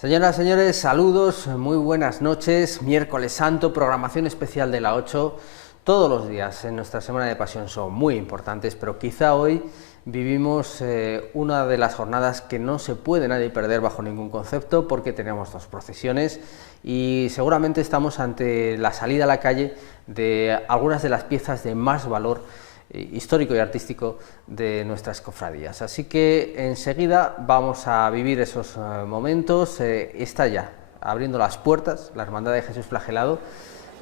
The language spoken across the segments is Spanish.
Señoras, señores, saludos, muy buenas noches. Miércoles Santo, programación especial de la 8. Todos los días en nuestra Semana de Pasión son muy importantes, pero quizá hoy vivimos una de las jornadas que no se puede nadie perder bajo ningún concepto, porque tenemos dos procesiones y seguramente estamos ante la salida a la calle de algunas de las piezas de más valor histórico y artístico de nuestras cofradías. Así que enseguida vamos a vivir esos momentos. Está ya abriendo las puertas la Hermandad de Jesús Flagelado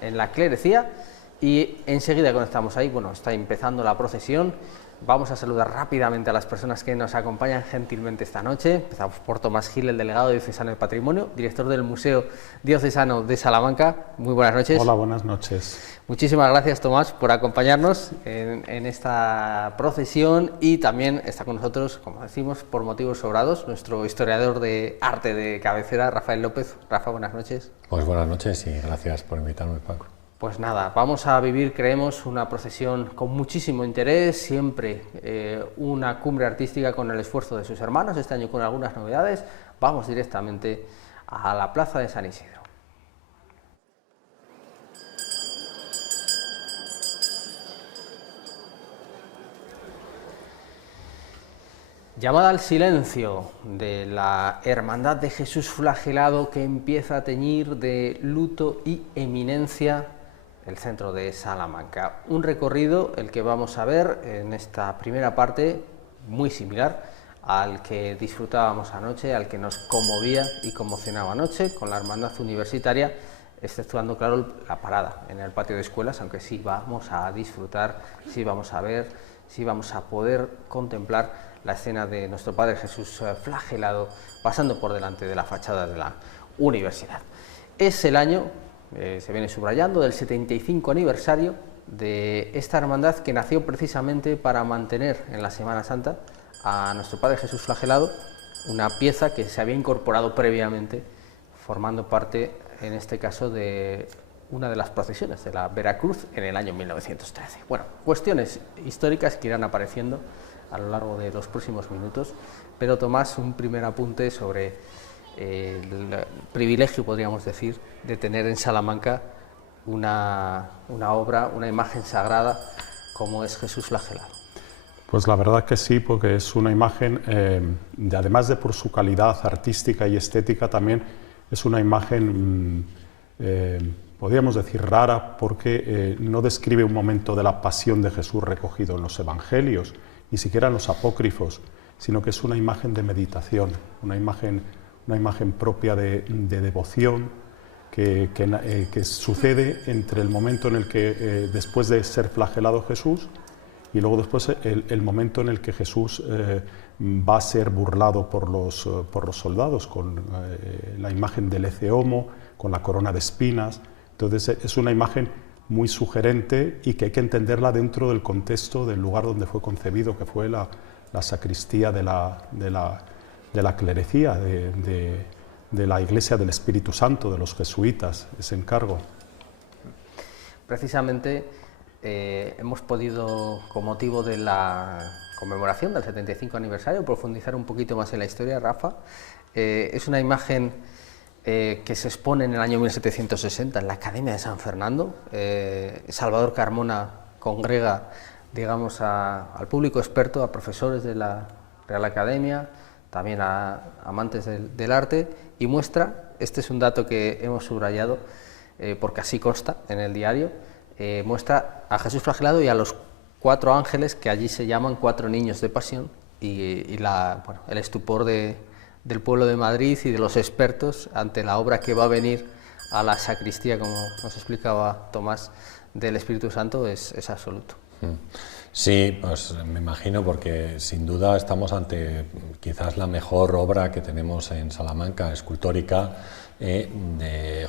en la clerecía y enseguida cuando estamos ahí, bueno, está empezando la procesión. Vamos a saludar rápidamente a las personas que nos acompañan gentilmente esta noche. Empezamos por Tomás Gil, el delegado diocesano de Patrimonio, director del Museo Diocesano de Salamanca. Muy buenas noches. Hola, buenas noches. Muchísimas gracias, Tomás, por acompañarnos en esta procesión, y también está con nosotros, como decimos, por motivos sobrados, nuestro historiador de arte de cabecera, Rafael López. Rafa, buenas noches. Pues buenas noches y gracias por invitarme, Paco. Pues nada, vamos a vivir, creemos, una procesión con muchísimo interés, siempre una cumbre artística con el esfuerzo de sus hermanos, este año con algunas novedades. Vamos directamente a la plaza de San Isidro. Llamada al silencio de la Hermandad de Jesús Flagelado, que empieza a teñir de luto y eminencia el centro de Salamanca. Un recorrido el que vamos a ver en esta primera parte, muy similar al que disfrutábamos anoche, al que nos conmovía y conmocionaba anoche con la Hermandad Universitaria, exceptuando, claro, la parada en el patio de escuelas, aunque sí vamos a disfrutar, sí vamos a ver, sí vamos a poder contemplar la escena de nuestro Padre Jesús Flagelado pasando por delante de la fachada de la universidad. Es el año, se viene subrayando, del 75 aniversario de esta hermandad, que nació precisamente para mantener en la Semana Santa a nuestro Padre Jesús Flagelado, una pieza que se había incorporado previamente, formando parte, en este caso, de una de las procesiones de la Veracruz en el año 1913. Bueno, cuestiones históricas que irán apareciendo a lo largo de los próximos minutos, pero Tomás, un primer apunte sobre el privilegio, podríamos decir, de tener en Salamanca una obra, una imagen sagrada como es Jesús Flagelado. Pues la verdad que sí, porque es una imagen, además de por su calidad artística y estética, también es una imagen, podríamos decir, rara, porque no describe un momento de la pasión de Jesús recogido en los evangelios, ni siquiera en los apócrifos, sino que es una imagen de meditación, una imagen propia de devoción que sucede entre el momento en el que, después de ser flagelado Jesús, y luego después el momento en el que Jesús va a ser burlado por los soldados, con la imagen del eceomo, con la corona de espinas. Entonces es una imagen muy sugerente y que hay que entenderla dentro del contexto del lugar donde fue concebido, que fue la sacristía de la clerecía, de la Iglesia del Espíritu Santo, de los jesuitas, ese encargo. Precisamente hemos podido, con motivo de la conmemoración del 75 aniversario, profundizar un poquito más en la historia, Rafa. Es una imagen que se expone en el año 1760 en la Academia de San Fernando. Salvador Carmona congrega, digamos, al público experto, a profesores de la Real Academia, también a amantes del arte, y muestra, este es un dato que hemos subrayado porque así consta en el diario, muestra a Jesús Flagelado y a los 4 ángeles, que allí se llaman 4 niños de pasión, y el estupor del pueblo de Madrid y de los expertos ante la obra que va a venir a la sacristía, como nos explicaba Tomás, del Espíritu Santo, es absoluto. Sí, pues me imagino, porque sin duda estamos ante quizás la mejor obra que tenemos en Salamanca, escultórica,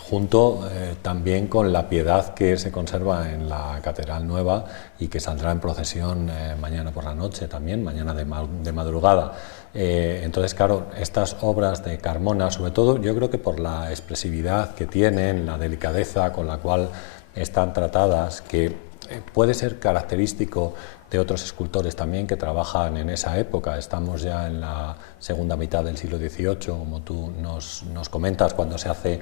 junto también con la Piedad que se conserva en la Catedral Nueva y que saldrá en procesión mañana por la noche también, mañana de madrugada. Entonces, claro, estas obras de Carmona, sobre todo, yo creo que por la expresividad que tienen, la delicadeza con la cual están tratadas, que puede ser característico de otros escultores también que trabajan en esa época. Estamos ya en la segunda mitad del siglo XVIII, como tú nos comentas, cuando se hace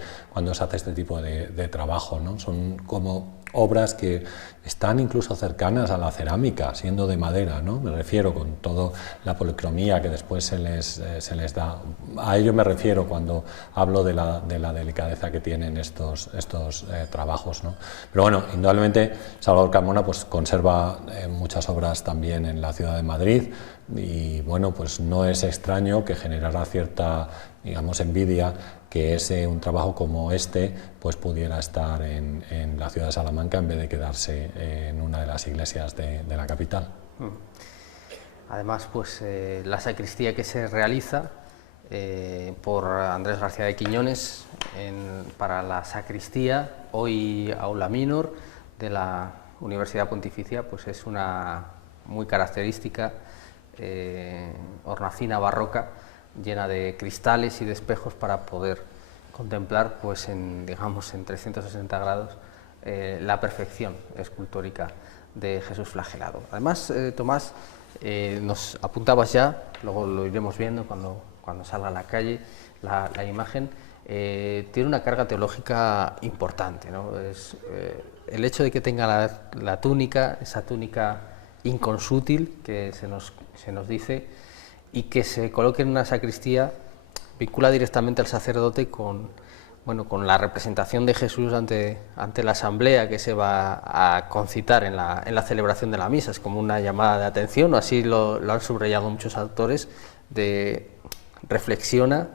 este tipo de trabajo, ¿no? Son como obras que están incluso cercanas a la cerámica, siendo de madera, ¿no? Me refiero con toda la policromía que después se les da. A ello me refiero cuando hablo de la delicadeza que tienen estos trabajos, ¿no? Pero bueno, indudablemente Salvador Carmona pues conserva muchas obras también en la ciudad de Madrid, y bueno, pues no es extraño que generara cierta, digamos, envidia que un trabajo como este pues pudiera estar en la ciudad de Salamanca en vez de quedarse en una de las iglesias de la capital. Además, pues la sacristía que se realiza por Andrés García de Quiñones para la sacristía, hoy aula minor de la Universidad Pontificia, pues es una muy característica hornacina barroca llena de cristales y de espejos para poder contemplar, pues digamos en 360 grados la perfección escultórica de Jesús flagelado. Además, Tomás, nos apuntabas ya, luego lo iremos viendo cuando salga a la calle la imagen, tiene una carga teológica importante, ¿no? El hecho de que tenga la túnica, esa túnica inconsútil que se nos dice, y que se coloque en una sacristía, vincula directamente al sacerdote con la representación de Jesús ante la asamblea que se va a concitar en la celebración de la misa. Es como una llamada de atención, o así lo han subrayado muchos autores, de reflexiona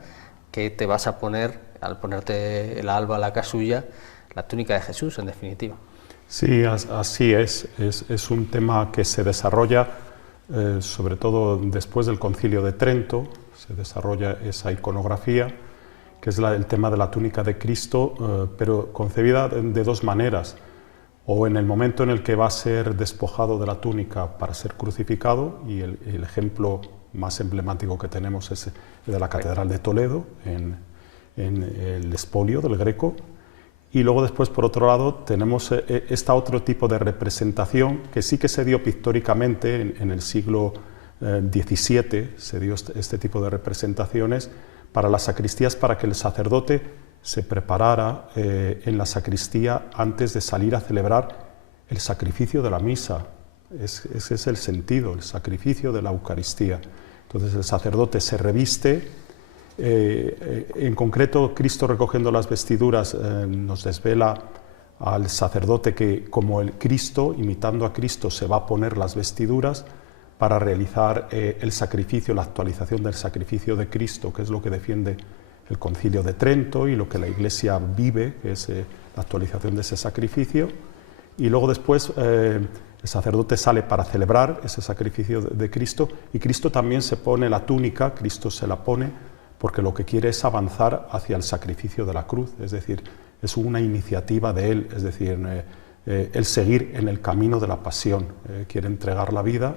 que te vas a poner, al ponerte el alba a la casulla, la túnica de Jesús, en definitiva. Sí, así es un tema que se desarrolla sobre todo después del Concilio de Trento. Se desarrolla esa iconografía, que es el tema de la túnica de Cristo, pero concebida de dos maneras: o en el momento en el que va a ser despojado de la túnica para ser crucificado, y el ejemplo más emblemático que tenemos es el de la Catedral de Toledo, en el expolio del Greco. Y luego después, por otro lado, tenemos otro tipo de representación que sí que se dio pictóricamente en el siglo XVII, se dio este tipo de representaciones para las sacristías, para que el sacerdote se preparara en la sacristía antes de salir a celebrar el sacrificio de la misa. Ese es el sentido, el sacrificio de la Eucaristía. Entonces el sacerdote se reviste. En concreto, Cristo recogiendo las vestiduras nos desvela al sacerdote que, como el Cristo, imitando a Cristo, se va a poner las vestiduras para realizar el sacrificio, la actualización del sacrificio de Cristo, que es lo que defiende el Concilio de Trento y lo que la Iglesia vive, que es la actualización de ese sacrificio. Y luego después el sacerdote sale para celebrar ese sacrificio de Cristo, y Cristo también se pone la túnica, Cristo se la pone porque lo que quiere es avanzar hacia el sacrificio de la cruz, es decir, es una iniciativa de él, es decir, el seguir en el camino de la pasión, quiere entregar la vida,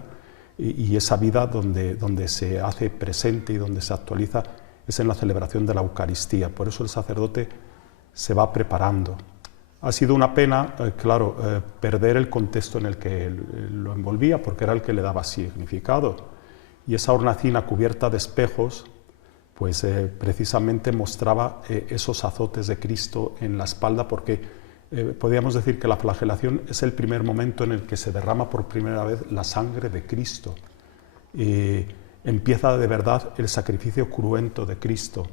y esa vida donde se hace presente y donde se actualiza es en la celebración de la Eucaristía. Por eso el sacerdote se va preparando. Ha sido una pena, claro, perder el contexto en el que lo envolvía, porque era el que le daba significado, y esa hornacina cubierta de espejos pues precisamente mostraba esos azotes de Cristo en la espalda, porque podríamos decir que la flagelación es el primer momento en el que se derrama por primera vez la sangre de Cristo. Empieza de verdad el sacrificio cruento de Cristo,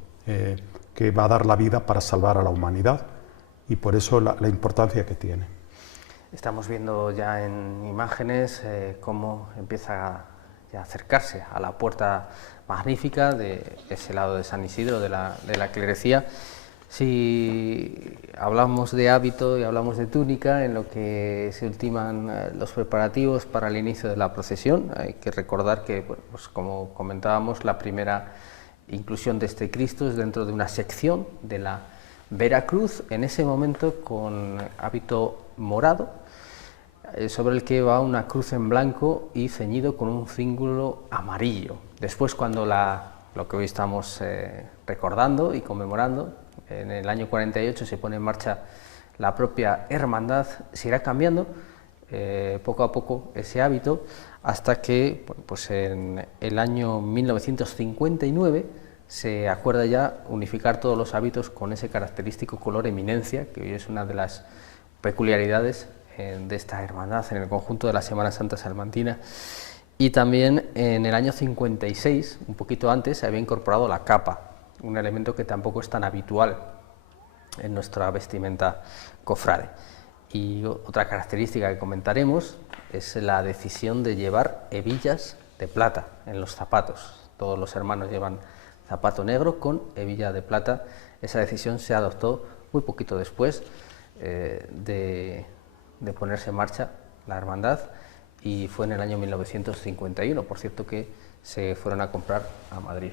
que va a dar la vida para salvar a la humanidad, y por eso la importancia que tiene. Estamos viendo ya en imágenes cómo empieza a acercarse a la puerta magnífica de ese lado de San Isidro, de la clerecía. Si hablamos de hábito y hablamos de túnica, en lo que se ultiman los preparativos para el inicio de la procesión, hay que recordar que, pues como comentábamos, la primera inclusión de este Cristo es dentro de una sección de la Veracruz, en ese momento con hábito morado, sobre el que va una cruz en blanco y ceñido con un cíngulo amarillo. Después, cuando lo que hoy estamos recordando y conmemorando, en el año 48 se pone en marcha la propia hermandad, se irá cambiando poco a poco ese hábito hasta que pues en el año 1959 se acuerda ya unificar todos los hábitos con ese característico color eminencia, que hoy es una de las peculiaridades de esta hermandad en el conjunto de la Semana Santa salmantina. Y también en el año 56, un poquito antes, se había incorporado la capa, un elemento que tampoco es tan habitual en nuestra vestimenta cofrade. Y otra característica que comentaremos es la decisión de llevar hebillas de plata en los zapatos. Todos los hermanos llevan zapato negro con hebilla de plata. Esa decisión se adoptó muy poquito después de ponerse en marcha la hermandad, y fue en el año 1951, por cierto, que se fueron a comprar a Madrid.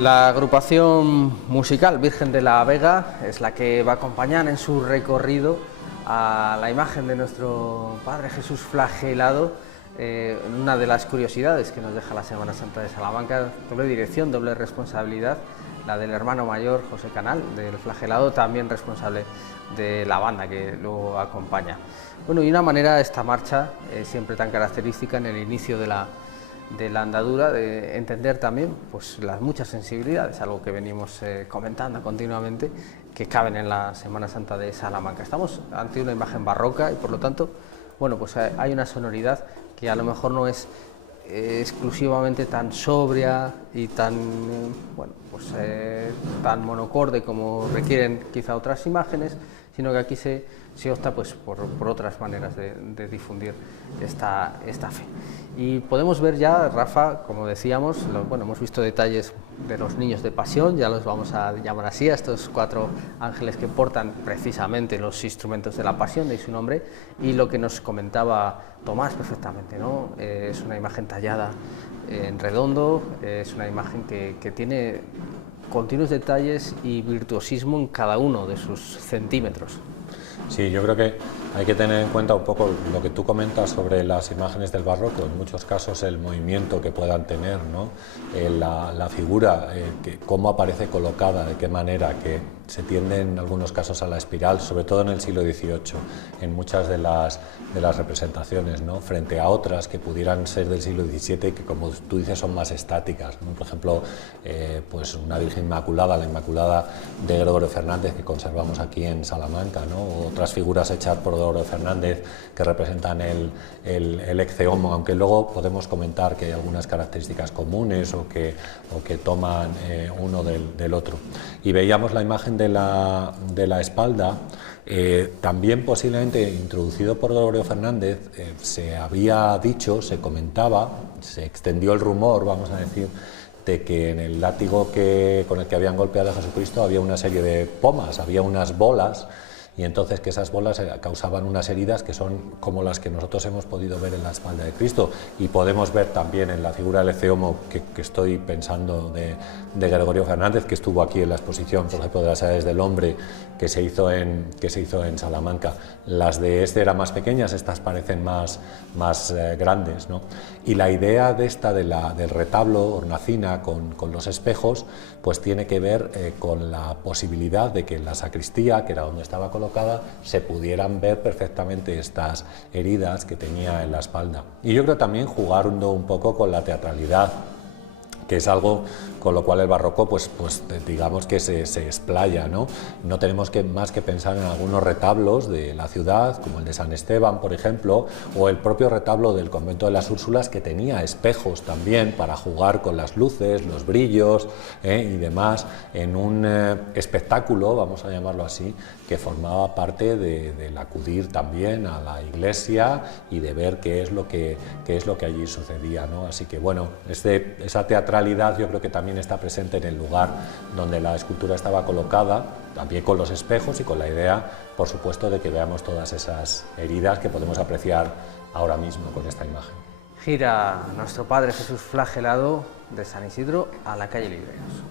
La agrupación musical Virgen de la Vega es la que va a acompañar en su recorrido a la imagen de nuestro Padre Jesús flagelado. Una de las curiosidades que nos deja la Semana Santa de Salamanca, doble dirección, doble responsabilidad, la del hermano mayor José Canal, del flagelado, también responsable de la banda que lo acompaña. Bueno, y una manera esta marcha, siempre tan característica en el inicio de la andadura, de entender también pues, las muchas sensibilidades, algo que venimos comentando continuamente, que caben en la Semana Santa de Salamanca. Estamos ante una imagen barroca y por lo tanto, bueno, pues hay una sonoridad que a lo mejor no es exclusivamente tan sobria y tan, bueno, pues, tan monocorde como requieren quizá otras imágenes, sino que aquí se opta pues, por otras maneras de difundir esta fe. Y podemos ver ya, Rafa, como decíamos, bueno, hemos visto detalles de los niños de pasión, ya los vamos a llamar así, a estos 4 ángeles que portan precisamente los instrumentos de la pasión, de su nombre, y lo que nos comentaba Tomás perfectamente, ¿no? Es una imagen tallada en redondo, es una imagen que tiene continuos detalles y virtuosismo en cada uno de sus centímetros. Sí, yo creo que hay que tener en cuenta un poco lo que tú comentas sobre las imágenes del barroco, en muchos casos el movimiento que puedan tener, ¿no? La figura, cómo aparece colocada, de qué manera, que se tiende en algunos casos a la espiral, sobre todo en el siglo XVIII, en muchas de las representaciones, ¿no? Frente a otras que pudieran ser del siglo XVII, que como tú dices son más estáticas, ¿no? Por ejemplo, pues una Virgen Inmaculada, la Inmaculada de Gregorio Fernández, que conservamos aquí en Salamanca, ¿no? O otras figuras hechas por Gregorio Fernández que representan el ecce homo, aunque luego podemos comentar que hay algunas características comunes o que toman uno del otro. Y veíamos la imagen de la espalda, también posiblemente introducido por Gregorio Fernández. Se había dicho, se comentaba, se extendió el rumor, vamos a decir, de que en el látigo con el que habían golpeado a Jesucristo había una serie de pomas, había unas bolas, y entonces que esas bolas causaban unas heridas que son como las que nosotros hemos podido ver en la espalda de Cristo, y podemos ver también en la figura del ecce homo que estoy pensando de Gregorio Fernández, que estuvo aquí en la exposición, por ejemplo, de las edades del hombre que se hizo en Salamanca. Las de este eran más pequeñas, estas parecen más grandes, ¿no? Y la idea de esta del retablo hornacina con los espejos, pues tiene que ver con la posibilidad de que en la sacristía, que era donde estaba colocada, se pudieran ver perfectamente estas heridas que tenía en la espalda. Y yo creo también jugando un poco con la teatralidad, que es algo con lo cual el barroco pues digamos que se explaya, ¿no? No tenemos más que pensar en algunos retablos de la ciudad, como el de San Esteban, por ejemplo, o el propio retablo del convento de las Úrsulas, que tenía espejos también para jugar con las luces, los brillos y demás, en un espectáculo, vamos a llamarlo así, que formaba parte del acudir también a la iglesia y de ver qué es lo que allí sucedía, ¿no? Así que bueno, esa teatralidad yo creo que también está presente en el lugar donde la escultura estaba colocada, también con los espejos y con la idea, por supuesto, de que veamos todas esas heridas que podemos apreciar ahora mismo con esta imagen. Gira nuestro Padre Jesús flagelado de San Isidro a la calle Libreros.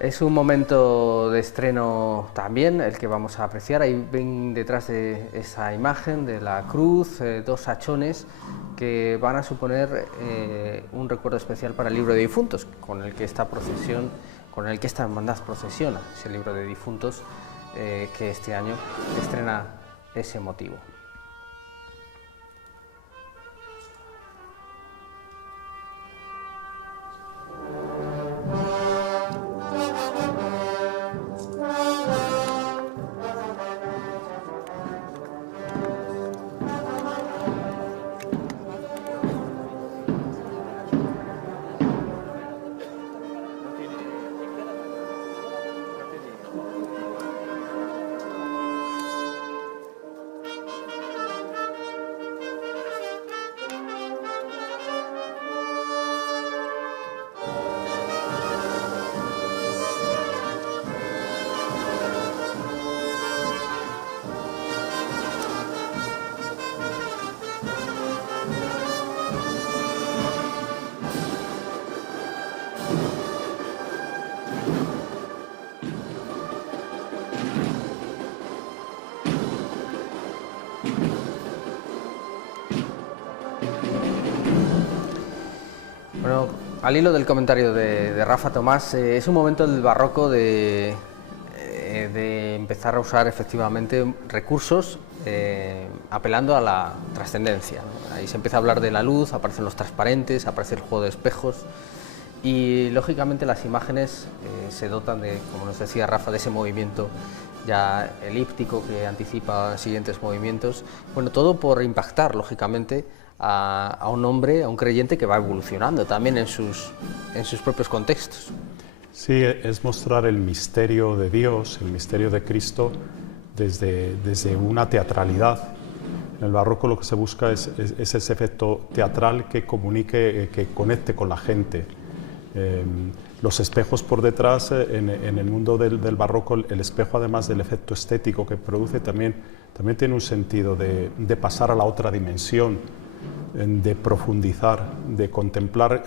Es un momento de estreno también el que vamos a apreciar. Ahí ven detrás de esa imagen de la cruz 2 hachones que van a suponer un recuerdo especial para el libro de difuntos, con el que esta hermandad procesiona, ese libro de difuntos que este año estrena ese motivo. al hilo del comentario de Rafa Tomás, es un momento del barroco de empezar a usar efectivamente recursos apelando a la trascendencia, ¿no? Ahí se empieza a hablar de la luz, aparecen los transparentes, aparece el juego de espejos y lógicamente las imágenes se dotan de, como nos decía Rafa, de ese movimiento ya elíptico que anticipa siguientes movimientos. Bueno, todo por impactar lógicamente a un hombre, a un creyente que va evolucionando también en sus propios contextos. Sí, es mostrar el misterio de Dios, el misterio de Cristo desde una teatralidad. En el barroco lo que se busca es ese efecto teatral que comunique, que conecte con la gente. Los espejos por detrás, en el mundo del barroco, el espejo, además del efecto estético que produce, también tiene un sentido de pasar a la otra dimensión, de profundizar, de contemplar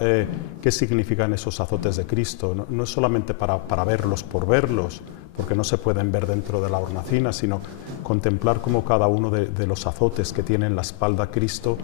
qué significan esos azotes de Cristo. No es solamente para verlos por verlos, porque no se pueden ver dentro de la hornacina, sino contemplar cómo cada uno de los azotes que tiene en la espalda Cristo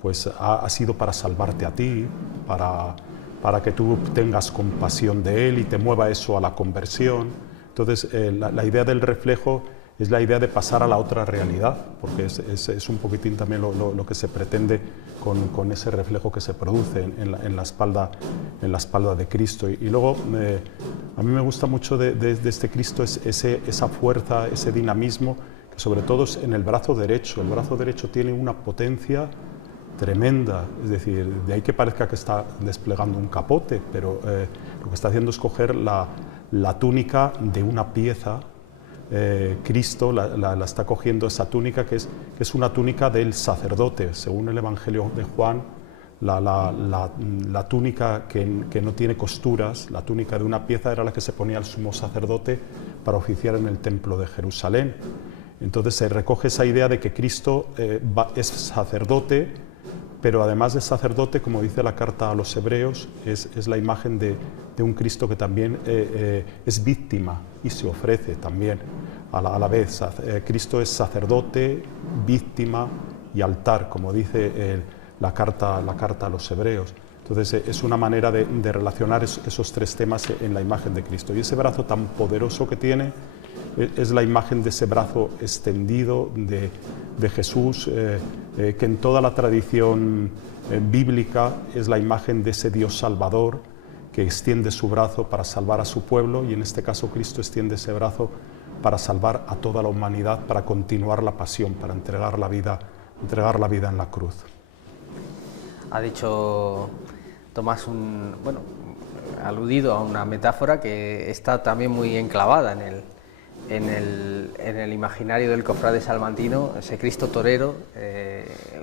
pues ha sido para salvarte a ti, para que tú tengas compasión de Él y te mueva eso a la conversión. Entonces, la idea del reflejo es la idea de pasar a la otra realidad, porque es un poquitín también lo que se pretende con ese reflejo que se produce en la espalda de Cristo. Y luego, a mí me gusta mucho de este Cristo esa fuerza, ese dinamismo, que sobre todo es en el brazo derecho. El brazo derecho tiene una potencia tremenda, es decir, de ahí que parezca que está desplegando un capote, pero lo que está haciendo es coger la túnica de una pieza. Cristo la está cogiendo esa túnica que es una túnica del sacerdote. Según el Evangelio de Juan, la túnica que no tiene costuras, la túnica de una pieza, era la que se ponía el sumo sacerdote para oficiar en el templo de Jerusalén. Entonces se recoge esa idea de que Cristo es sacerdote, pero además de sacerdote, como dice la carta a los hebreos, es la imagen de un Cristo que también es víctima y se ofrece también a la vez. Cristo es sacerdote, víctima y altar, como dice la carta a los hebreos. Entonces es una manera de relacionar esos tres temas en la imagen de Cristo. Y ese brazo tan poderoso que tiene es la imagen de ese brazo extendido de Jesús, que en toda la tradición bíblica es la imagen de ese Dios salvador que extiende su brazo para salvar a su pueblo, y en este caso Cristo extiende ese brazo para salvar a toda la humanidad, para continuar la pasión, para entregar la vida en la cruz. Ha dicho Tomás aludido a una metáfora que está también muy enclavada en el imaginario del cofrade salmantino, ese Cristo torero.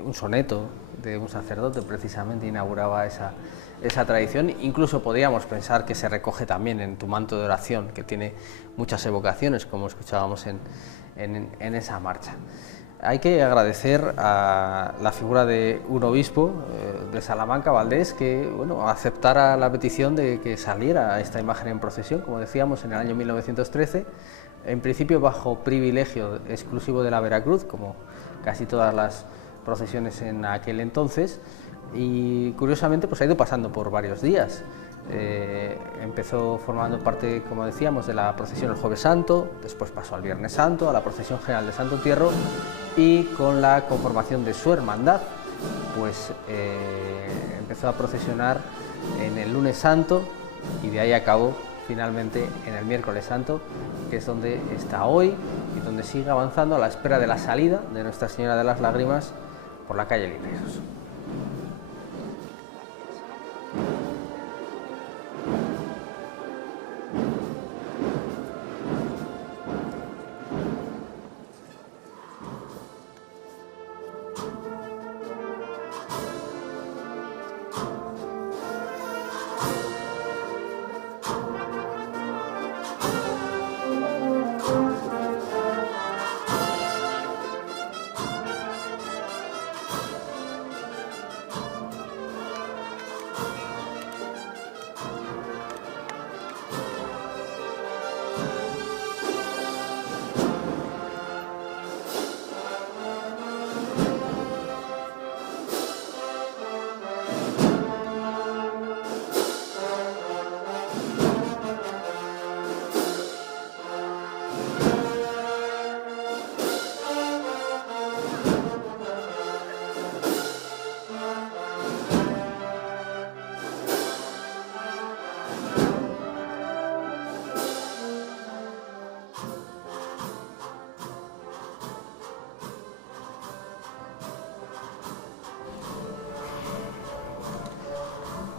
Un soneto de un sacerdote precisamente inauguraba esa tradición. Incluso podríamos pensar que se recoge también en Tu manto de oración, que tiene muchas evocaciones, como escuchábamos en esa marcha. Hay que agradecer a la figura de un obispo de Salamanca, Valdés, que aceptara la petición de que saliera esta imagen en procesión, como decíamos, en el año 1913, en principio bajo privilegio exclusivo de la Veracruz, como casi todas las procesiones en aquel entonces, y curiosamente pues ha ido pasando por varios días. Empezó formando parte, como decíamos, de la procesión el Jueves Santo, después pasó al Viernes Santo, a la procesión general de Santo Entierro, y con la conformación de su hermandad, pues empezó a procesionar en el Lunes Santo y de ahí acabó finalmente en el Miércoles Santo, que es donde está hoy y donde sigue avanzando a la espera de la salida de Nuestra Señora de las Lágrimas por la calle Lineros.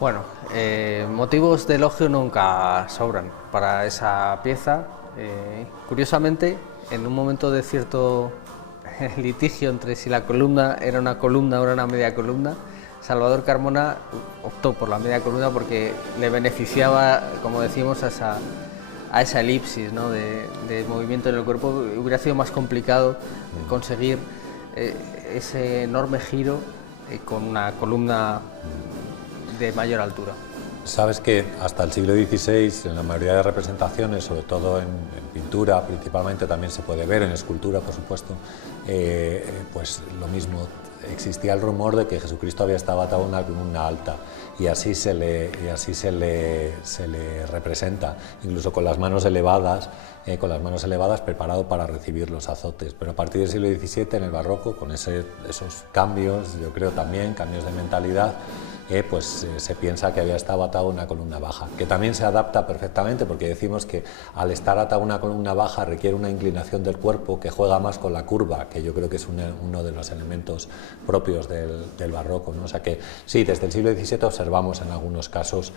Bueno, motivos de elogio nunca sobran para esa pieza. Curiosamente, en un momento de cierto litigio entre si la columna era una columna o era una media columna, Salvador Carmona optó por la media columna porque le beneficiaba, como decimos, a esa elipsis, ¿no?, de movimiento en el cuerpo. Hubiera sido más complicado conseguir ese enorme giro con una columna de mayor altura. Sabes que hasta el siglo XVI, en la mayoría de representaciones, sobre todo en pintura principalmente, también se puede ver, en escultura por supuesto, pues lo mismo, existía el rumor de que Jesucristo había estado atado a una columna alta, y así se le representa, incluso con las manos elevadas, preparado para recibir los azotes. Pero a partir del siglo XVII, en el barroco, con esos cambios, yo creo también, cambios de mentalidad, pues se piensa que había estado atado a una columna baja, que también se adapta perfectamente, porque decimos que al estar atado a una columna baja requiere una inclinación del cuerpo que juega más con la curva, que yo creo que es uno de los elementos propios del barroco, ¿no? O sea que sí, desde el siglo XVII observamos en algunos casos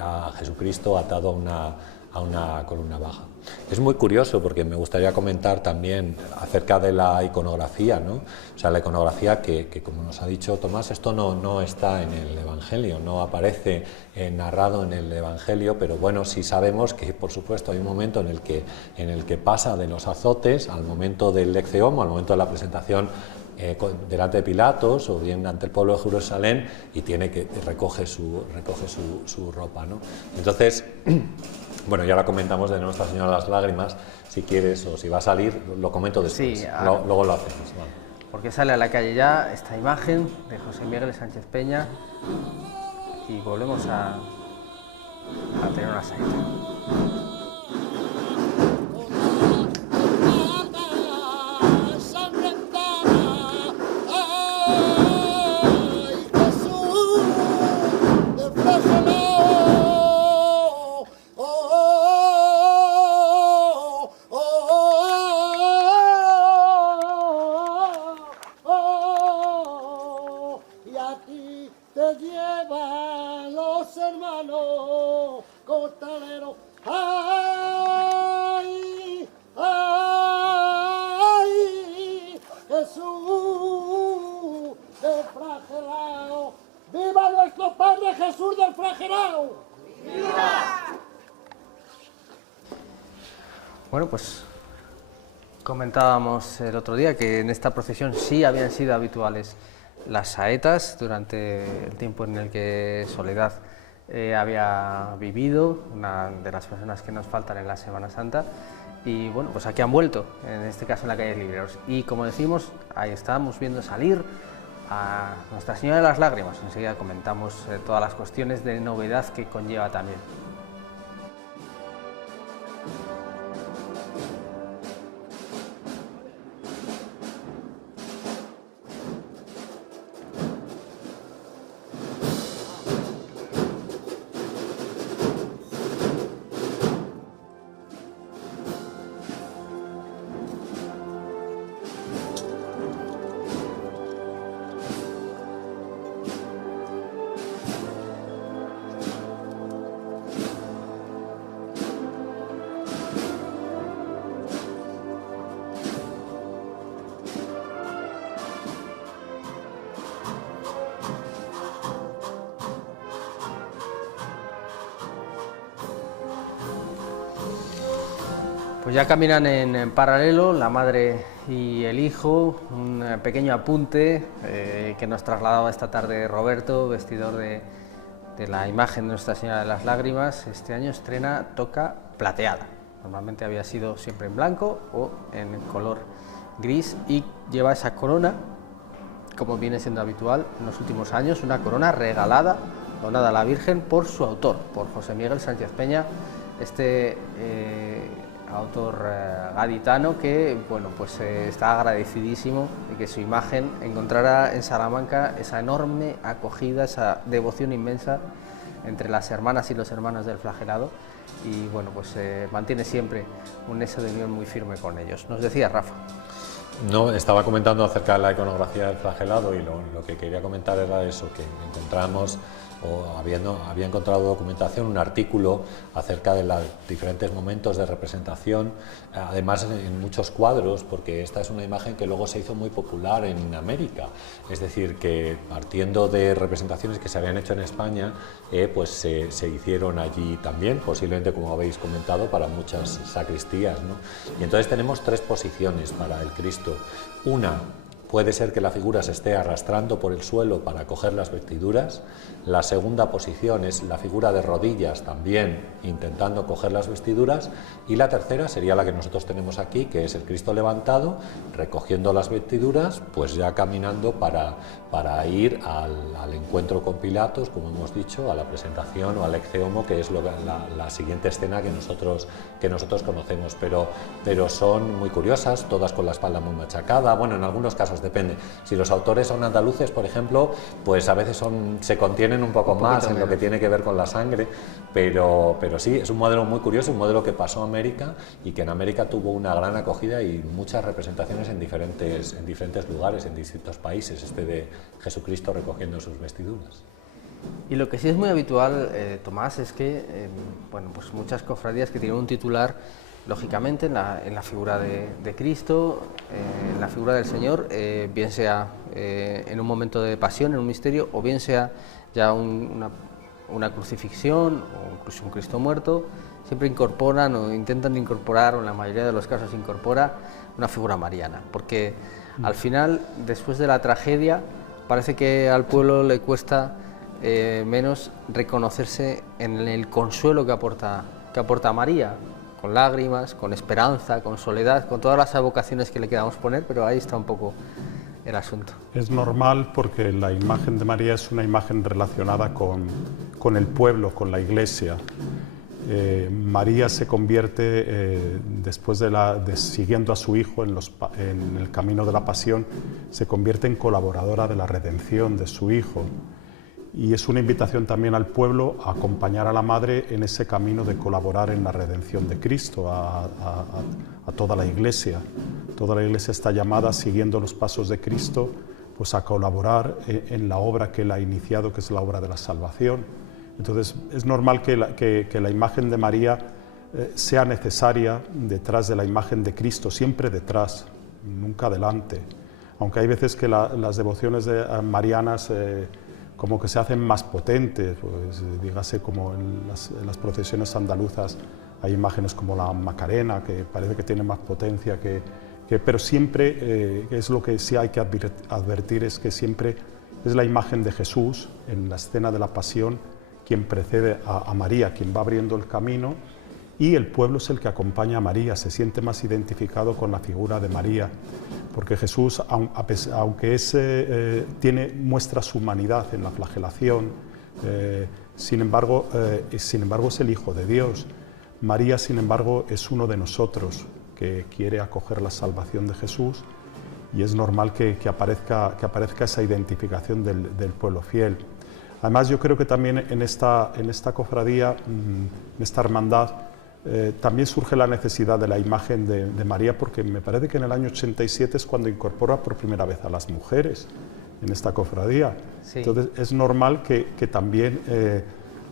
a Jesucristo atado a una columna baja. Es muy curioso porque me gustaría comentar también acerca de la iconografía, ¿no? O sea, la iconografía que como nos ha dicho Tomás, esto no está en el Evangelio, no aparece narrado en el Evangelio, pero bueno, sí sabemos que, por supuesto, hay un momento en el que pasa de los azotes al momento del lecceomo, al momento de la presentación delante de Pilatos o bien ante el pueblo de Jerusalén, y recoge su ropa, ¿no? Entonces, bueno, ya la comentamos de Nuestra Señora de las Lágrimas, si quieres o si va a salir, lo comento después, sí, luego lo hacemos. Vale. Porque sale a la calle ya esta imagen de José Miguel Sánchez Peña y volvemos a tener una saeta. Jesús del Flagelao. ¡Viva! Bueno, pues comentábamos el otro día que en esta procesión sí habían sido habituales las saetas durante el tiempo en el que Soledad había vivido, una de las personas que nos faltan en la Semana Santa, y bueno, pues aquí han vuelto, en este caso en la calle Libreros, y como decimos, ahí estábamos viendo salir a Nuestra Señora de las Lágrimas. Enseguida comentamos todas las cuestiones de novedad que conlleva también. Pues ya caminan en paralelo la madre y el hijo. Un pequeño apunte que nos trasladaba esta tarde Roberto, vestidor de la imagen de Nuestra Señora de las Lágrimas. Este año estrena toca plateada. Normalmente había sido siempre en blanco o en color gris, y lleva esa corona, como viene siendo habitual en los últimos años, una corona regalada, donada a la Virgen por su autor, por José Miguel Sánchez Peña, este autor gaditano que, bueno, pues está agradecidísimo de que su imagen encontrara en Salamanca esa enorme acogida, esa devoción inmensa entre las hermanas y los hermanos del Flagelado, y bueno, pues mantiene siempre un nexo de unión muy firme con ellos. Nos decía Rafa. No, estaba comentando acerca de la iconografía del Flagelado, y lo que quería comentar era eso, que encontramos había encontrado documentación, un artículo acerca de los diferentes momentos de representación, además en muchos cuadros, porque esta es una imagen que luego se hizo muy popular en América, es decir, que partiendo de representaciones que se habían hecho en España, pues se hicieron allí también, posiblemente, como habéis comentado, para muchas sacristías, ¿no? Y entonces tenemos tres posiciones para el Cristo. Una, puede ser que la figura se esté arrastrando por el suelo para coger las vestiduras. La segunda posición es la figura de rodillas, también intentando coger las vestiduras. Y la tercera sería la que nosotros tenemos aquí, que es el Cristo levantado, recogiendo las vestiduras, pues ya caminando para ir al encuentro con Pilatos, como hemos dicho, a la presentación o al exeomo, que es la siguiente escena que nosotros conocemos. Pero son muy curiosas, todas con la espalda muy machacada. Bueno, en algunos casos depende. Si los autores son andaluces, por ejemplo, pues a veces se contienen un poco más en lo que tiene que ver con la sangre, pero sí, es un modelo muy curioso, un modelo que pasó a América y que en América tuvo una gran acogida y muchas representaciones en diferentes lugares, en distintos países, de Jesucristo recogiendo sus vestiduras. Y lo que sí es muy habitual, Tomás, es que bueno, pues muchas cofradías que tienen un titular, lógicamente, en la figura de Cristo, en la figura del Señor, bien sea en un momento de pasión, en un misterio, o bien sea ya una crucifixión o incluso un Cristo muerto, siempre incorporan o intentan incorporar, o en la mayoría de los casos incorpora, una figura mariana, porque al final, después de la tragedia, parece que al pueblo le cuesta menos reconocerse en el consuelo que aporta María, con lágrimas, con esperanza, con soledad, con todas las evocaciones que le queramos poner, pero ahí está un poco el asunto. Es normal porque la imagen de María es una imagen relacionada con el pueblo, con la Iglesia. María se convierte, después siguiendo a su hijo en el camino de la pasión, se convierte en colaboradora de la redención de su hijo. Y es una invitación también al pueblo a acompañar a la Madre en ese camino de colaborar en la redención de Cristo, a toda la Iglesia. Toda la Iglesia está llamada, siguiendo los pasos de Cristo, pues a colaborar en la obra que Él ha iniciado, que es la obra de la salvación. Entonces es normal que la imagen de María sea necesaria detrás de la imagen de Cristo, siempre detrás, nunca delante. Aunque hay veces que las devociones marianas como que se hacen más potentes, pues dígase como en las procesiones andaluzas hay imágenes como la Macarena, que parece que tiene más potencia, pero siempre es lo que sí hay que advertir, es que siempre es la imagen de Jesús en la escena de la pasión quien precede a María, quien va abriendo el camino, y el pueblo es el que acompaña a María, se siente más identificado con la figura de María, porque Jesús, aunque muestra su humanidad en la flagelación, sin embargo es el Hijo de Dios. María, sin embargo, es uno de nosotros que quiere acoger la salvación de Jesús, y es normal que aparezca esa identificación del pueblo fiel. Además, yo creo que también en esta cofradía, en esta hermandad, también surge la necesidad de la imagen de María, porque me parece que en el año 87 es cuando incorpora por primera vez a las mujeres en esta cofradía. Sí. Entonces es normal que también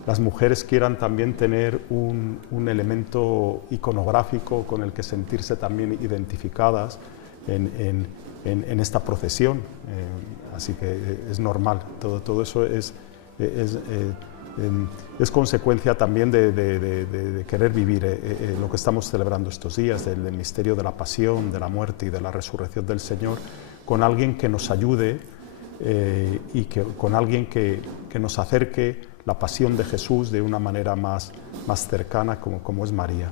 las mujeres quieran también tener un elemento iconográfico con el que sentirse también identificadas en esta procesión. Así que es normal, todo eso es consecuencia también de querer vivir lo que estamos celebrando estos días, del misterio de la pasión, de la muerte y de la resurrección del Señor, con alguien que nos ayude con alguien que nos acerque la pasión de Jesús de una manera más cercana, como es María.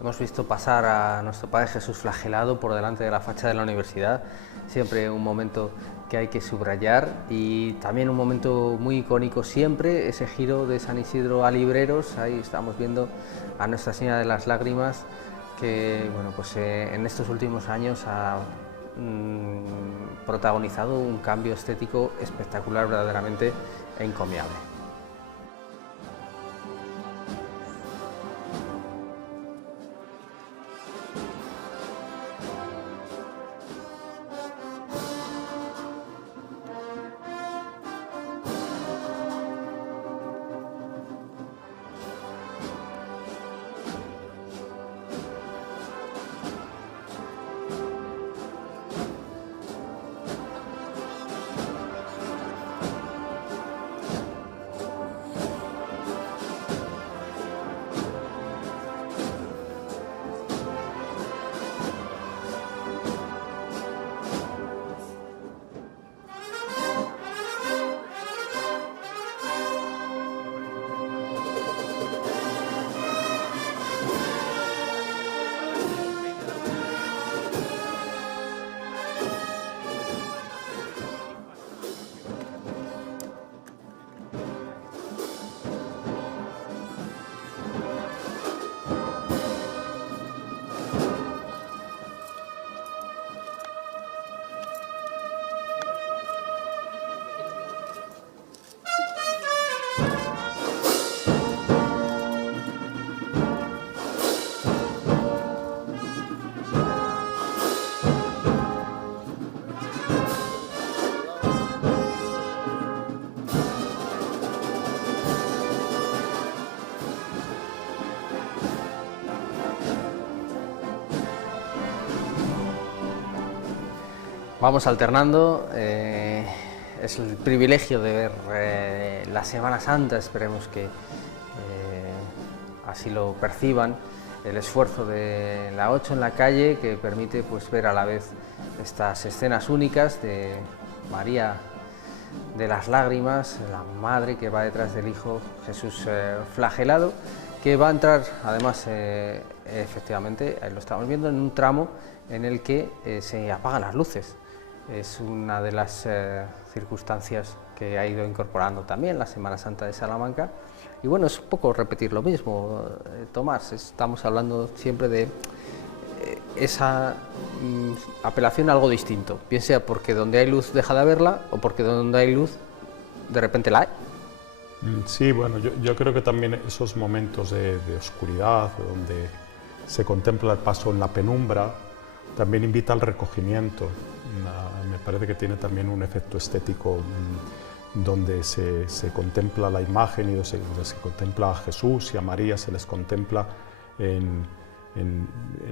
Hemos visto pasar a nuestro Padre Jesús flagelado por delante de la fachada de la universidad, siempre un momento que hay que subrayar, y también un momento muy icónico siempre, ese giro de San Isidro a Libreros. Ahí estamos viendo a Nuestra Señora de las Lágrimas, que bueno, pues, en estos últimos años ha protagonizado un cambio estético espectacular, verdaderamente encomiable. Vamos alternando, es el privilegio de ver la Semana Santa, esperemos que así lo perciban, el esfuerzo de la 8 en la calle que permite pues ver a la vez estas escenas únicas de María de las Lágrimas, la madre que va detrás del Hijo Jesús flagelado, que va a entrar además efectivamente, lo estamos viendo, en un tramo en el que se apagan las luces. Es una de las circunstancias que ha ido incorporando también la Semana Santa de Salamanca. Y bueno, es un poco repetir lo mismo, Tomás, estamos hablando siempre de esa apelación a algo distinto, bien sea porque donde hay luz deja de haberla o porque donde hay luz de repente la hay. Sí, bueno, yo creo que también esos momentos de oscuridad, donde se contempla el paso en la penumbra, también invita al recogimiento. Me parece que tiene también un efecto estético donde se contempla la imagen y donde se contempla a Jesús y a María, se les contempla en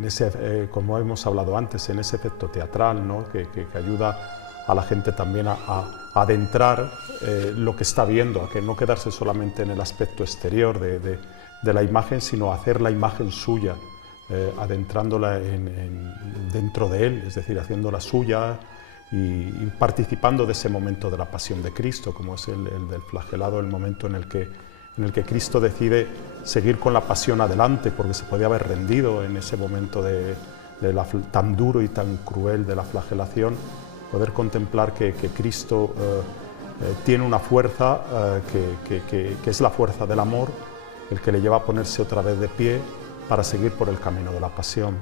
ese, como hemos hablado antes, en ese efecto teatral, ¿no? que ayuda a la gente también a adentrar lo que está viendo, a que no quedarse solamente en el aspecto exterior de la imagen, sino hacer la imagen suya, adentrándola dentro de él, es decir, haciéndola suya y participando de ese momento de la pasión de Cristo, como es el del flagelado, el momento en el que Cristo decide seguir con la pasión adelante, porque se podía haber rendido en ese momento tan duro y tan cruel de la flagelación, poder contemplar que Cristo tiene una fuerza que es la fuerza del amor, el que le lleva a ponerse otra vez de pie para seguir por el camino de la pasión.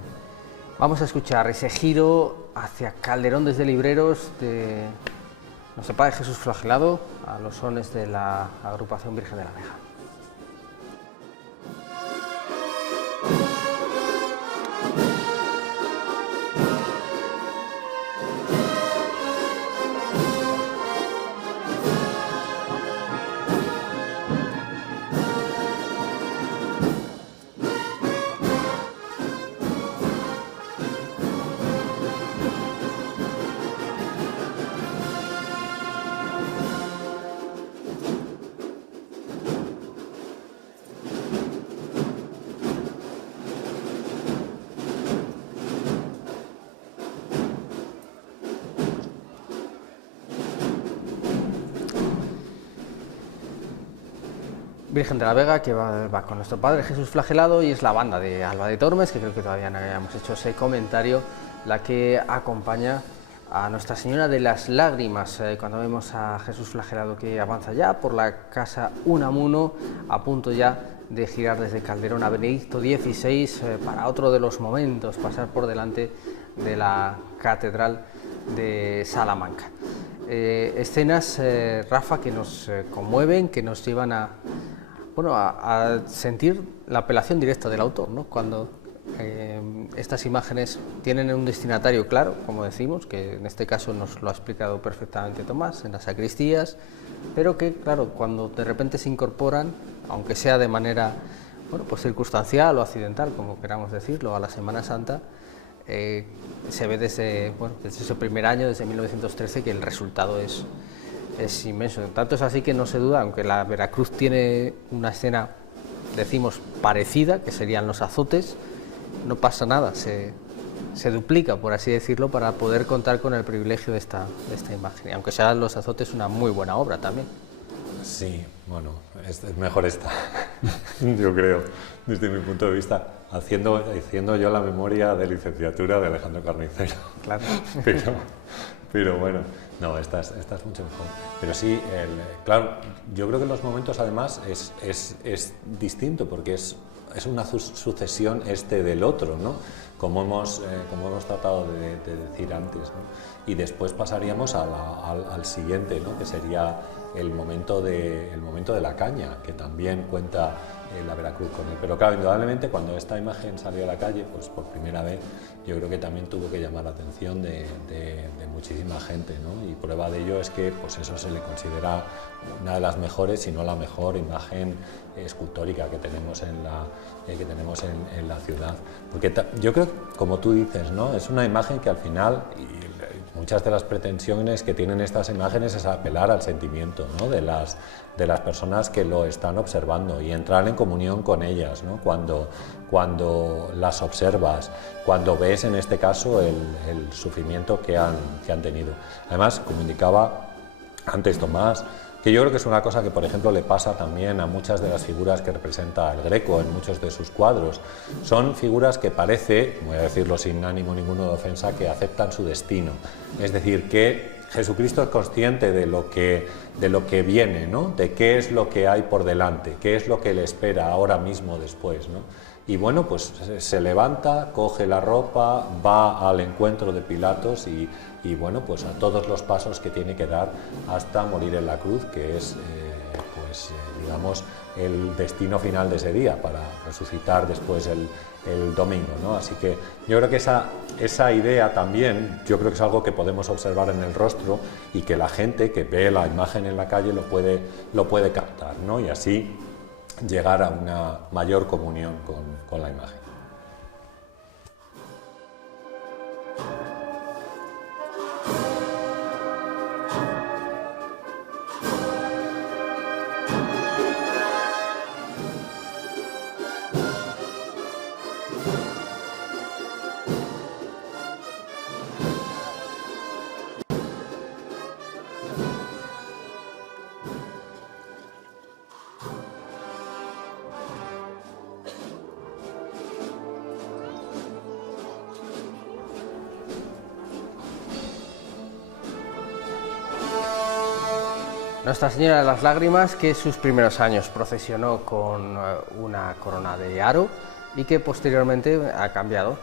Vamos a escuchar ese giro hacia Calderón desde Libreros de Nuestro Padre Jesús flagelado a los sones de la agrupación Virgen de la Vega. Virgen de la Vega, que va con Nuestro Padre Jesús flagelado, y es la banda de Alba de Tormes, que creo que todavía no habíamos hecho ese comentario, la que acompaña a Nuestra Señora de las Lágrimas, cuando vemos a Jesús flagelado que avanza ya por la casa Unamuno, a punto ya de girar desde Calderón a Benedicto XVI, para otro de los momentos, pasar por delante de la Catedral de Salamanca. Escenas, Rafa, que nos conmueven, que nos llevan a sentir la apelación directa del autor, ¿no? Cuando estas imágenes tienen un destinatario claro, como decimos, que en este caso nos lo ha explicado perfectamente Tomás, en las sacristías, pero que, claro, cuando de repente se incorporan, aunque sea de manera pues circunstancial o accidental, como queramos decirlo, a la Semana Santa, se ve desde ese primer año, desde 1913, que el resultado es inmenso. Tanto es así que no se duda, aunque la Veracruz tiene una escena, decimos, parecida, que serían los azotes, no pasa nada, se duplica, por así decirlo, para poder contar con el privilegio de esta imagen, aunque sean los azotes una muy buena obra también. Sí, bueno, es mejor esta, yo creo, desde mi punto de vista, haciendo yo la memoria de licenciatura de Alejandro Carnicero. Claro. Pero bueno, no, esta es mucho mejor. Pero sí, claro, yo creo que en los momentos además es distinto, porque es una sucesión del otro, ¿no? Como hemos tratado de decir antes, ¿no? Y después pasaríamos al siguiente, ¿no? Que sería el momento de la caña, que también cuenta la Veracruz con él. Pero claro, indudablemente cuando esta imagen salió a la calle, pues por primera vez, yo creo que también tuvo que llamar la atención de muchísima gente, ¿no? Y prueba de ello es que pues eso se le considera una de las mejores, si no la mejor imagen escultórica que tenemos en la ciudad. Porque yo creo, como tú dices, ¿no? Es una imagen que al final, y muchas de las pretensiones que tienen estas imágenes es apelar al sentimiento, ¿no?, de las personas que lo están observando y entrar en comunión con ellas, ¿no?, cuando las observas, cuando ves en este caso el sufrimiento que han tenido. Además, como indicaba antes Tomás, que yo creo que es una cosa que, por ejemplo, le pasa también a muchas de las figuras que representa el Greco en muchos de sus cuadros. Son figuras que parece, voy a decirlo sin ánimo ninguno de ofensa, que aceptan su destino. Es decir, que Jesucristo es consciente de lo que viene, ¿no?, de qué es lo que hay por delante, qué es lo que le espera ahora mismo después, ¿no? Y bueno, pues se levanta, coge la ropa, va al encuentro de Pilatos y bueno, pues a todos los pasos que tiene que dar hasta morir en la cruz, que es, digamos, el destino final de ese día, para resucitar después el domingo, ¿no? Así que yo creo que esa idea también, yo creo que es algo que podemos observar en el rostro y que la gente que ve la imagen en la calle lo puede captar, ¿no?, y así llegar a una mayor comunión con la imagen. Nuestra Señora de las Lágrimas, que sus primeros años procesionó con una corona de aro y que posteriormente ha cambiado,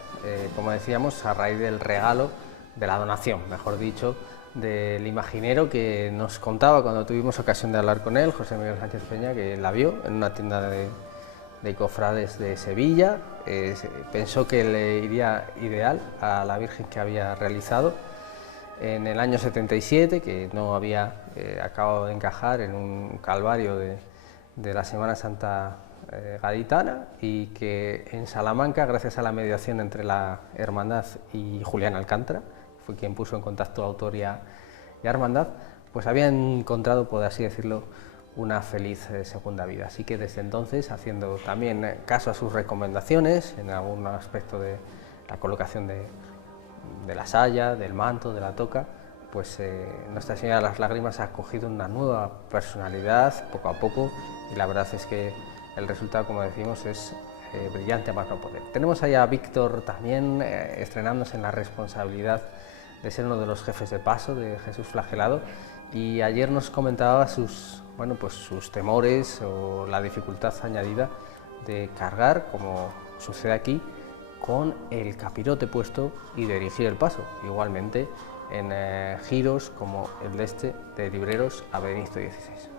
como decíamos, a raíz del regalo, de la donación, mejor dicho, del imaginero que nos contaba cuando tuvimos ocasión de hablar con él, José Miguel Sánchez Peña, que la vio en una tienda de cofrades de Sevilla. Pensó que le iría ideal a la Virgen que había realizado en el año 77, que no había acabado de encajar en un calvario de la Semana Santa gaditana, y que en Salamanca, gracias a la mediación entre la Hermandad y Julián Alcántara, fue quien puso en contacto a autor y a Hermandad, pues habían encontrado, por así decirlo, una feliz segunda vida. Así que desde entonces, haciendo también caso a sus recomendaciones en algún aspecto de la colocación de la saya, del manto, de la toca, pues Nuestra Señora de las Lágrimas ha cogido una nueva personalidad poco a poco, y la verdad es que el resultado, como decimos, es brillante a más no poder. Tenemos ahí a Víctor también estrenándose en la responsabilidad de ser uno de los jefes de paso de Jesús Flagelado, y ayer nos comentaba sus temores o la dificultad añadida de cargar, como sucede aquí, con el capirote puesto y dirigir el paso, igualmente en giros como el de Libreros a Benedicto XVI.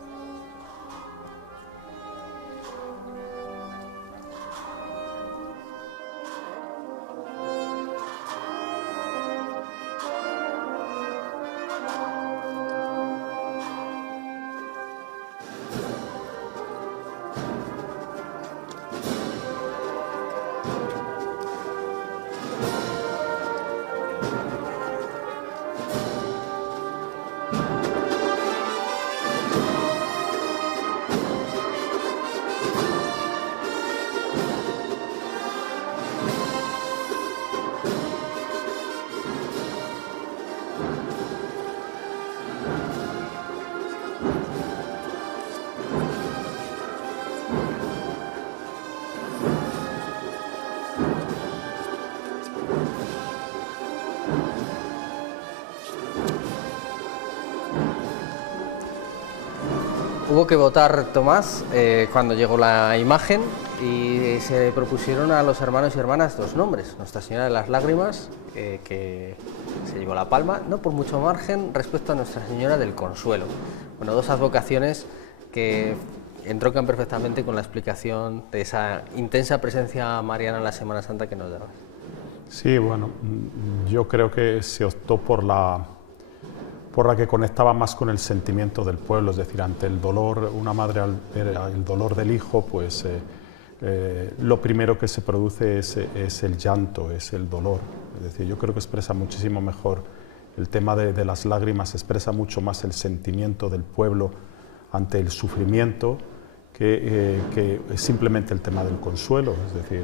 Hubo que votar, Tomás, cuando llegó la imagen, y se propusieron a los hermanos y hermanas dos nombres: Nuestra Señora de las Lágrimas, que se llevó la palma, no por mucho margen, respecto a Nuestra Señora del Consuelo. Bueno, dos advocaciones que entroncan perfectamente con la explicación de esa intensa presencia mariana en la Semana Santa que nos dabas. Sí, bueno, yo creo que se optó por la que conectaba más con el sentimiento del pueblo, es decir, ante el dolor, una madre al ver el dolor del hijo, pues lo primero que se produce es el llanto, es el dolor. Es decir, yo creo que expresa muchísimo mejor el tema de las lágrimas expresa mucho más el sentimiento del pueblo ante el sufrimiento que simplemente el tema del consuelo. Es decir,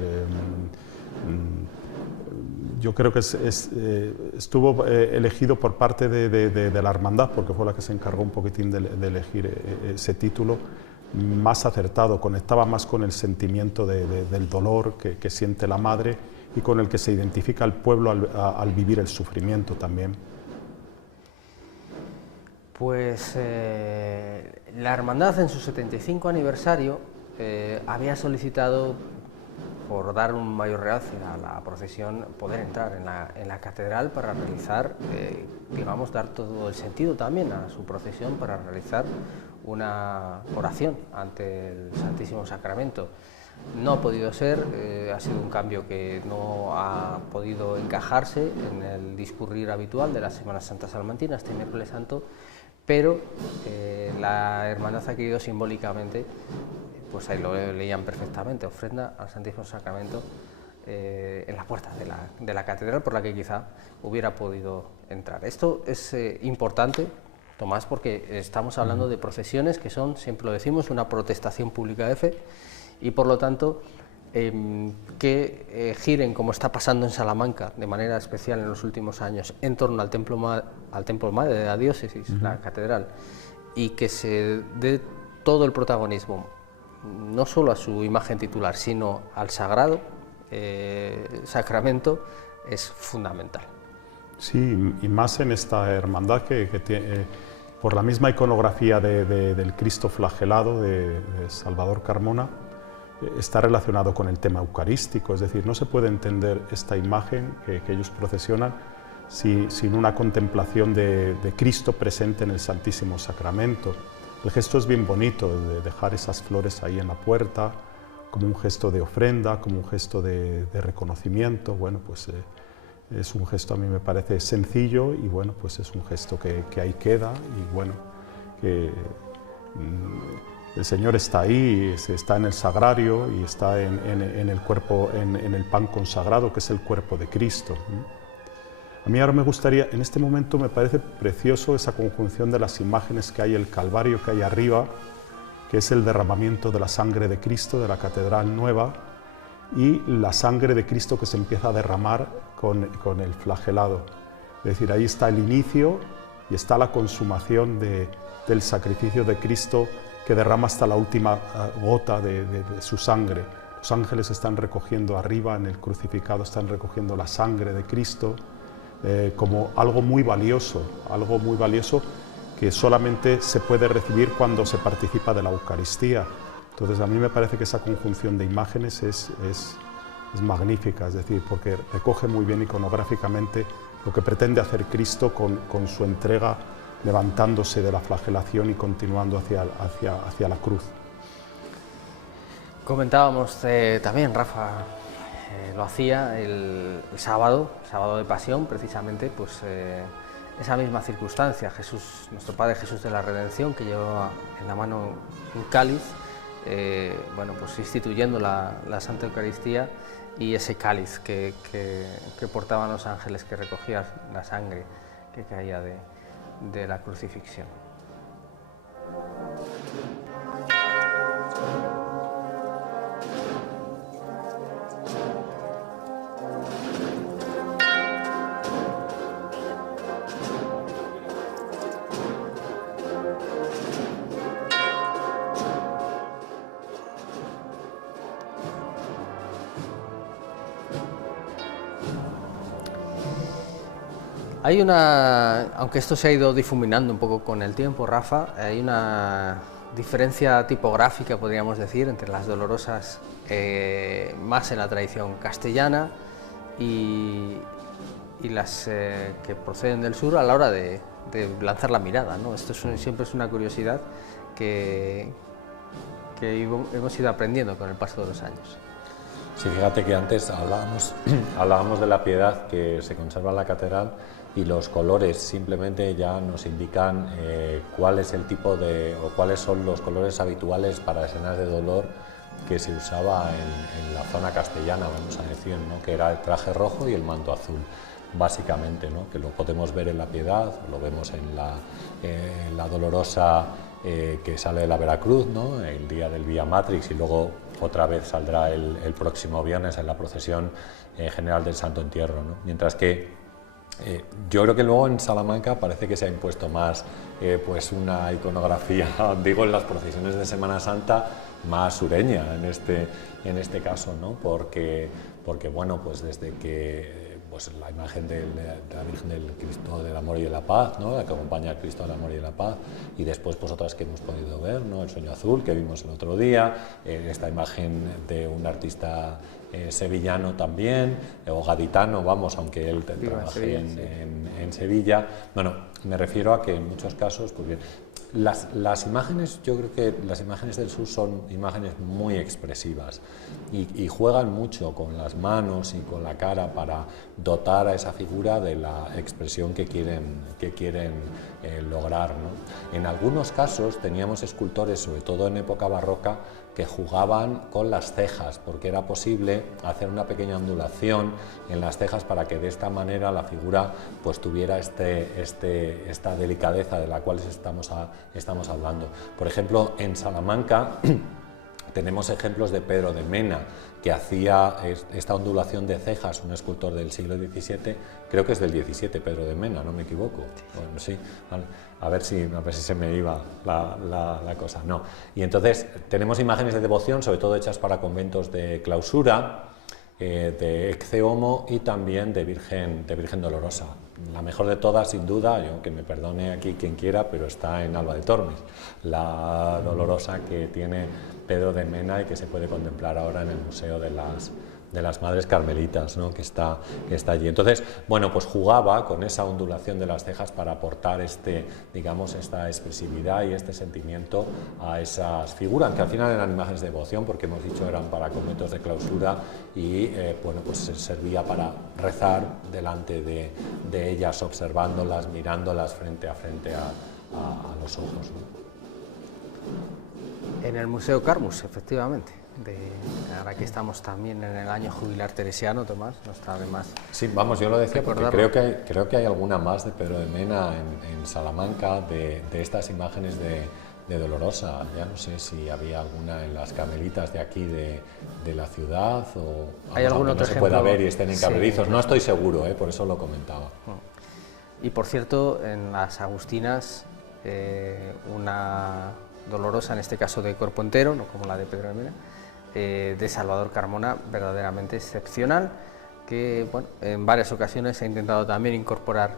yo creo que estuvo elegido por parte de la hermandad, porque fue la que se encargó un poquitín de elegir ese título, más acertado, conectaba más con el sentimiento del dolor que siente la madre y con el que se identifica el pueblo al vivir el sufrimiento también. Pues la hermandad en su 75 aniversario había solicitado, por dar un mayor realce a la procesión, poder entrar en la catedral para realizar, digamos, dar todo el sentido también a su procesión, para realizar una oración ante el Santísimo Sacramento. No ha podido ser, ha sido un cambio que no ha podido encajarse en el discurrir habitual de la Semana Santa Salmantina, este miércoles santo, pero la hermandad ha querido simbólicamente, pues ahí lo leían perfectamente, ofrenda al Santísimo Sacramento en la puerta de la catedral, por la que quizá hubiera podido entrar. Esto es importante, Tomás, porque estamos hablando de procesiones que son, siempre lo decimos, una protestación pública de fe, y por lo tanto que giren, como está pasando en Salamanca de manera especial en los últimos años, en torno al templo madre de la diócesis, la catedral, y que se dé todo el protagonismo no solo a su imagen titular, sino al sagrado sacramento, es fundamental. Sí, y más en esta hermandad que tiene, por la misma iconografía del Cristo flagelado de Salvador Carmona, está relacionado con el tema eucarístico, es decir, no se puede entender esta imagen que ellos procesionan sin una contemplación de Cristo presente en el Santísimo Sacramento. El gesto es bien bonito, de dejar esas flores ahí en la puerta, como un gesto de ofrenda, como un gesto de reconocimiento. Bueno, pues es un gesto, a mí me parece sencillo, y bueno, pues es un gesto que ahí queda, y bueno, que el Señor está ahí, está en el sagrario y está en el cuerpo, en el pan consagrado, que es el cuerpo de Cristo. A mí ahora me gustaría, en este momento me parece precioso esa conjunción de las imágenes que hay, el Calvario que hay arriba, que es el derramamiento de la sangre de Cristo de la Catedral Nueva, y la sangre de Cristo que se empieza a derramar con el flagelado. Es decir, ahí está el inicio y está la consumación del sacrificio de Cristo, que derrama hasta la última gota de su sangre. Los ángeles están recogiendo arriba, en el crucificado, están recogiendo la sangre de Cristo como algo muy valioso que solamente se puede recibir cuando se participa de la Eucaristía. Entonces a mí me parece que esa conjunción de imágenes es magnífica, es decir, porque recoge muy bien iconográficamente lo que pretende hacer Cristo con su entrega, levantándose de la flagelación y continuando hacia la cruz. Comentábamos también, Rafa lo hacía el sábado de Pasión, precisamente, pues esa misma circunstancia, Jesús, nuestro Padre Jesús de la Redención, que llevaba en la mano un cáliz, bueno, pues instituyendo la Santa Eucaristía, y ese cáliz que portaban los ángeles, que recogía la sangre que caía de la crucifixión. Hay aunque esto se ha ido difuminando un poco con el tiempo, Rafa, hay una diferencia tipográfica, podríamos decir, entre las dolorosas más en la tradición castellana y las que proceden del sur a la hora de lanzar la mirada, ¿no? Esto siempre es una curiosidad que hemos ido aprendiendo con el paso de los años. Sí, fíjate que antes hablábamos de la piedad que se conserva en la catedral, y los colores simplemente ya nos indican cuál es el tipo o cuáles son los colores habituales para escenas de dolor que se usaba en la zona castellana, vamos a decir, ¿no? Que era el traje rojo y el manto azul. básicamente, ¿no? Que lo podemos ver en la Piedad, lo vemos en la Dolorosa que sale de la Veracruz, ¿no? El día del Vía Matrix, y luego otra vez saldrá el próximo viernes en la procesión general del Santo Entierro, ¿no? Mientras que yo creo que luego en Salamanca parece que se ha impuesto más pues una iconografía, digo, en las procesiones de Semana Santa, más sureña en este caso, ¿no? Porque bueno, pues desde que pues la imagen de la Virgen del Cristo del Amor y de la Paz, ¿no? La que acompaña al Cristo del Amor y de la Paz, y después pues otras que hemos podido ver, ¿no? El Sueño Azul, que vimos el otro día, esta imagen de un artista sevillano también, o gaditano, vamos, aunque él trabaje en Sevilla. Bueno, me refiero a que en muchos casos, pues bien, las imágenes, yo creo que las imágenes del sur son imágenes muy expresivas y juegan mucho con las manos y con la cara para dotar a esa figura de la expresión que quieren lograr, ¿no? En algunos casos teníamos escultores, sobre todo en época barroca, que jugaban con las cejas, porque era posible hacer una pequeña ondulación en las cejas para que de esta manera la figura pues tuviera esta delicadeza de la cual estamos hablando. Por ejemplo, en Salamanca tenemos ejemplos de Pedro de Mena, que hacía esta ondulación de cejas, un escultor del siglo XVII, creo que es del XVII, Pedro de Mena, no me equivoco. Bueno, sí, a ver si se me iba la cosa. No. Y entonces tenemos imágenes de devoción, sobre todo hechas para conventos de clausura, de Ecce Homo y también de Virgen Dolorosa. La mejor de todas, sin duda, que me perdone aquí quien quiera, pero está en Alba de Tormes, la Dolorosa que tiene Pedro de Mena y que se puede contemplar ahora en el Museo de las Madres Carmelitas, ¿no? que está allí. Entonces, bueno, pues jugaba con esa ondulación de las cejas para aportar digamos, esta expresividad y este sentimiento a esas figuras, que al final eran imágenes de devoción, porque hemos dicho eran para conventos de clausura y, bueno, pues servía para rezar delante de ellas, observándolas, mirándolas frente a los ojos, ¿no? En el Museo Carmus, efectivamente. Ahora que estamos también en el año jubilar teresiano, Tomás, no está de más. Sí, vamos, yo lo decía porque creo que hay alguna más de Pedro de Mena en Salamanca, de estas imágenes de Dolorosa. Ya no sé si había alguna en las Carmelitas de aquí de la ciudad, o ¿hay algún otro no se pueda ver y estén en Cabredizos. Sí. No estoy seguro, por eso lo comentaba. Y por cierto, en las Agustinas, una Dolorosa, en este caso de cuerpo entero, no como la de Pedro de Mena, de Salvador Carmona, verdaderamente excepcional, que bueno, en varias ocasiones se ha intentado también incorporar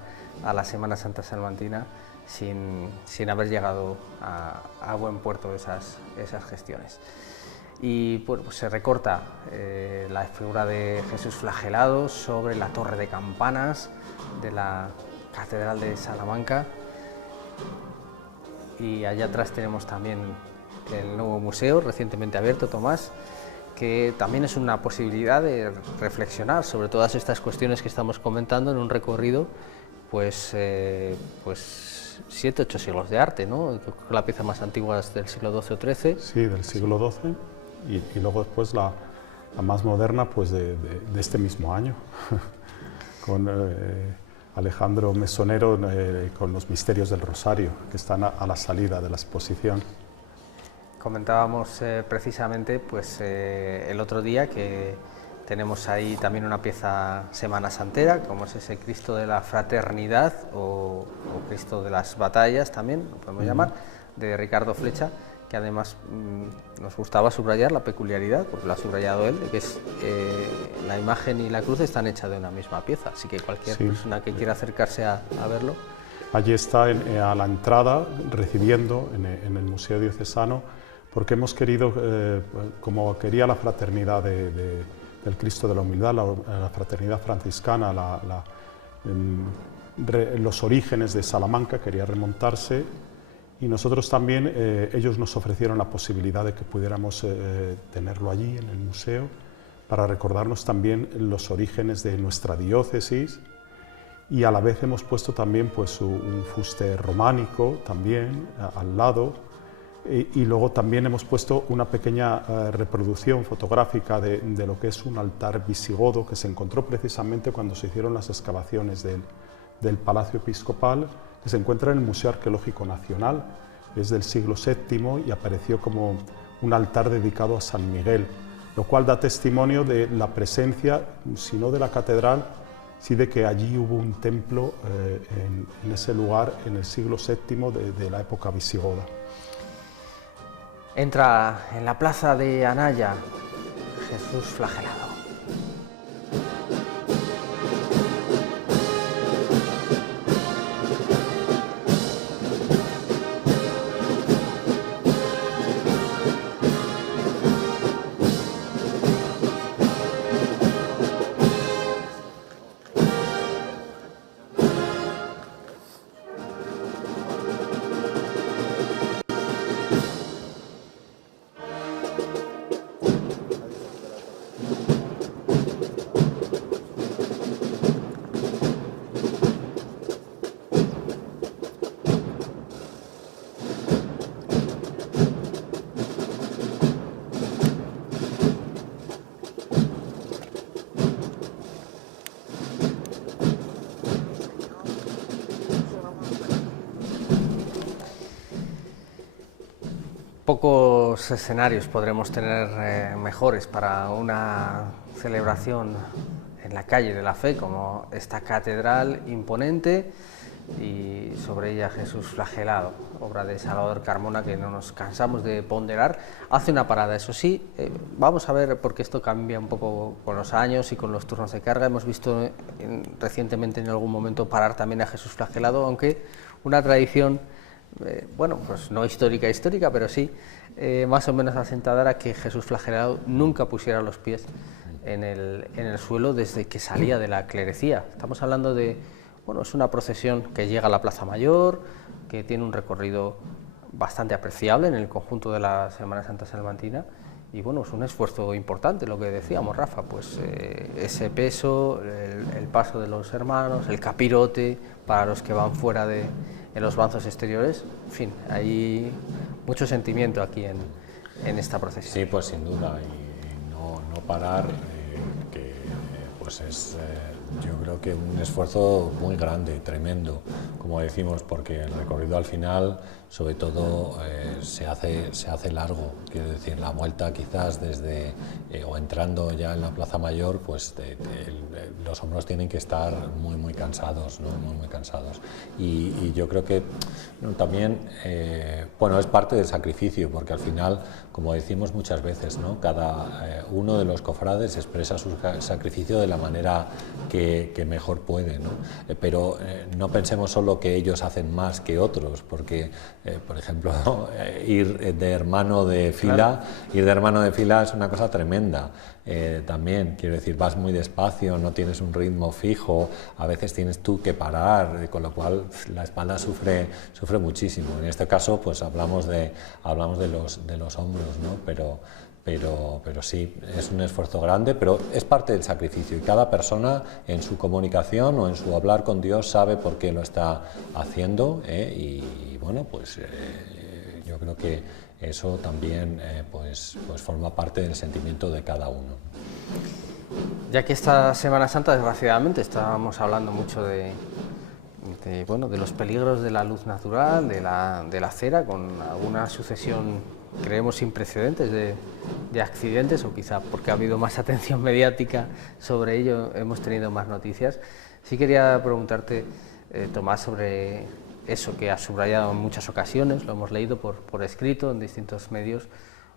a la Semana Santa salmantina sin haber llegado a buen puerto esas gestiones. Y bueno, pues se recorta la figura de Jesús flagelado sobre la torre de campanas de la Catedral de Salamanca, y allá atrás tenemos también el nuevo museo recientemente abierto, Tomás, que también es una posibilidad de reflexionar sobre todas estas cuestiones que estamos comentando en un recorrido, pues 7-8 siglos de arte, ¿no? La pieza más antigua es del siglo XII o XIII. Sí, del siglo XII, y luego después la más moderna, pues de este mismo año, con Alejandro Mesonero, con los Misterios del Rosario, que están a la salida de la exposición. Comentábamos precisamente pues, el otro día que tenemos ahí también una pieza semana santera, como es ese Cristo de la Fraternidad o Cristo de las Batallas también, lo podemos llamar, de Ricardo Flecha, que además nos gustaba subrayar la peculiaridad, porque lo ha subrayado él, de que es, la imagen y la cruz están hechas de una misma pieza, así que cualquier persona que quiera acercarse a verlo. Allí está a la entrada, recibiendo en el Museo Diocesano, porque hemos querido, como quería la fraternidad del Cristo de la Humildad, la fraternidad franciscana, los orígenes de Salamanca, quería remontarse, y nosotros también, ellos nos ofrecieron la posibilidad de que pudiéramos tenerlo allí en el museo, para recordarnos también los orígenes de nuestra diócesis, y a la vez hemos puesto también pues, un fuste románico también al lado, Y luego también hemos puesto una pequeña reproducción fotográfica de lo que es un altar visigodo que se encontró precisamente cuando se hicieron las excavaciones del Palacio Episcopal, que se encuentra en el Museo Arqueológico Nacional. Es del siglo VII y apareció como un altar dedicado a San Miguel, lo cual da testimonio de la presencia, si no de la catedral, sí de que allí hubo un templo en ese lugar en el siglo VII de la época visigoda. Entra en la plaza de Anaya Jesús flagelado. Pocos escenarios podremos tener mejores para una celebración en la calle de la fe como esta catedral imponente y sobre ella Jesús flagelado, obra de Salvador Carmona que no nos cansamos de ponderar. Hace una parada, eso sí, vamos a ver porque esto cambia un poco con los años y con los turnos de carga. Hemos visto recientemente en algún momento parar también a Jesús flagelado, aunque una tradición bueno, pues no histórica, pero sí más o menos asentada era que Jesús flagelado nunca pusiera los pies en el suelo desde que salía de la clerecía. Estamos hablando de, bueno, es una procesión que llega a la Plaza Mayor, que tiene un recorrido bastante apreciable en el conjunto de la Semana Santa salmantina, y bueno, es un esfuerzo importante, lo que decíamos, Rafa, pues ese peso, el paso de los hermanos, el capirote para los que van fuera en los banzos exteriores, en fin, hay mucho sentimiento aquí en esta procesión. Sí, pues sin duda, y no parar, que pues es yo creo que un esfuerzo muy grande, tremendo, como decimos, porque el recorrido al final, sobre todo, se hace largo, quiero decir, la vuelta quizás desde, o entrando ya en la Plaza Mayor, pues los hombros tienen que estar muy cansados, ¿no? Muy cansados. Y yo creo que también, bueno, es parte del sacrificio, porque al final, como decimos muchas veces, ¿no? Cada uno de los cofrades expresa su sacrificio de la manera que mejor puede, ¿no? Pero no pensemos solo que ellos hacen más que otros, porque, por ejemplo, ir de hermano de fila es una cosa tremenda. También, quiero decir, vas muy despacio, no tienes un ritmo fijo, a veces tienes tú que parar, con lo cual la espalda sufre muchísimo. En este caso, pues hablamos de los hombros, ¿no? Pero sí, es un esfuerzo grande, pero es parte del sacrificio, y cada persona en su comunicación o en su hablar con Dios sabe por qué lo está haciendo, y bueno, pues yo creo que eso también pues forma parte del sentimiento de cada uno. Ya que esta Semana Santa, desgraciadamente, estábamos hablando mucho de los peligros de la luz natural, de la cera, con alguna sucesión, creemos, sin precedentes de accidentes, o quizá porque ha habido más atención mediática sobre ello, hemos tenido más noticias. Sí quería preguntarte, Tomás, sobre eso que has subrayado en muchas ocasiones, lo hemos leído por escrito en distintos medios,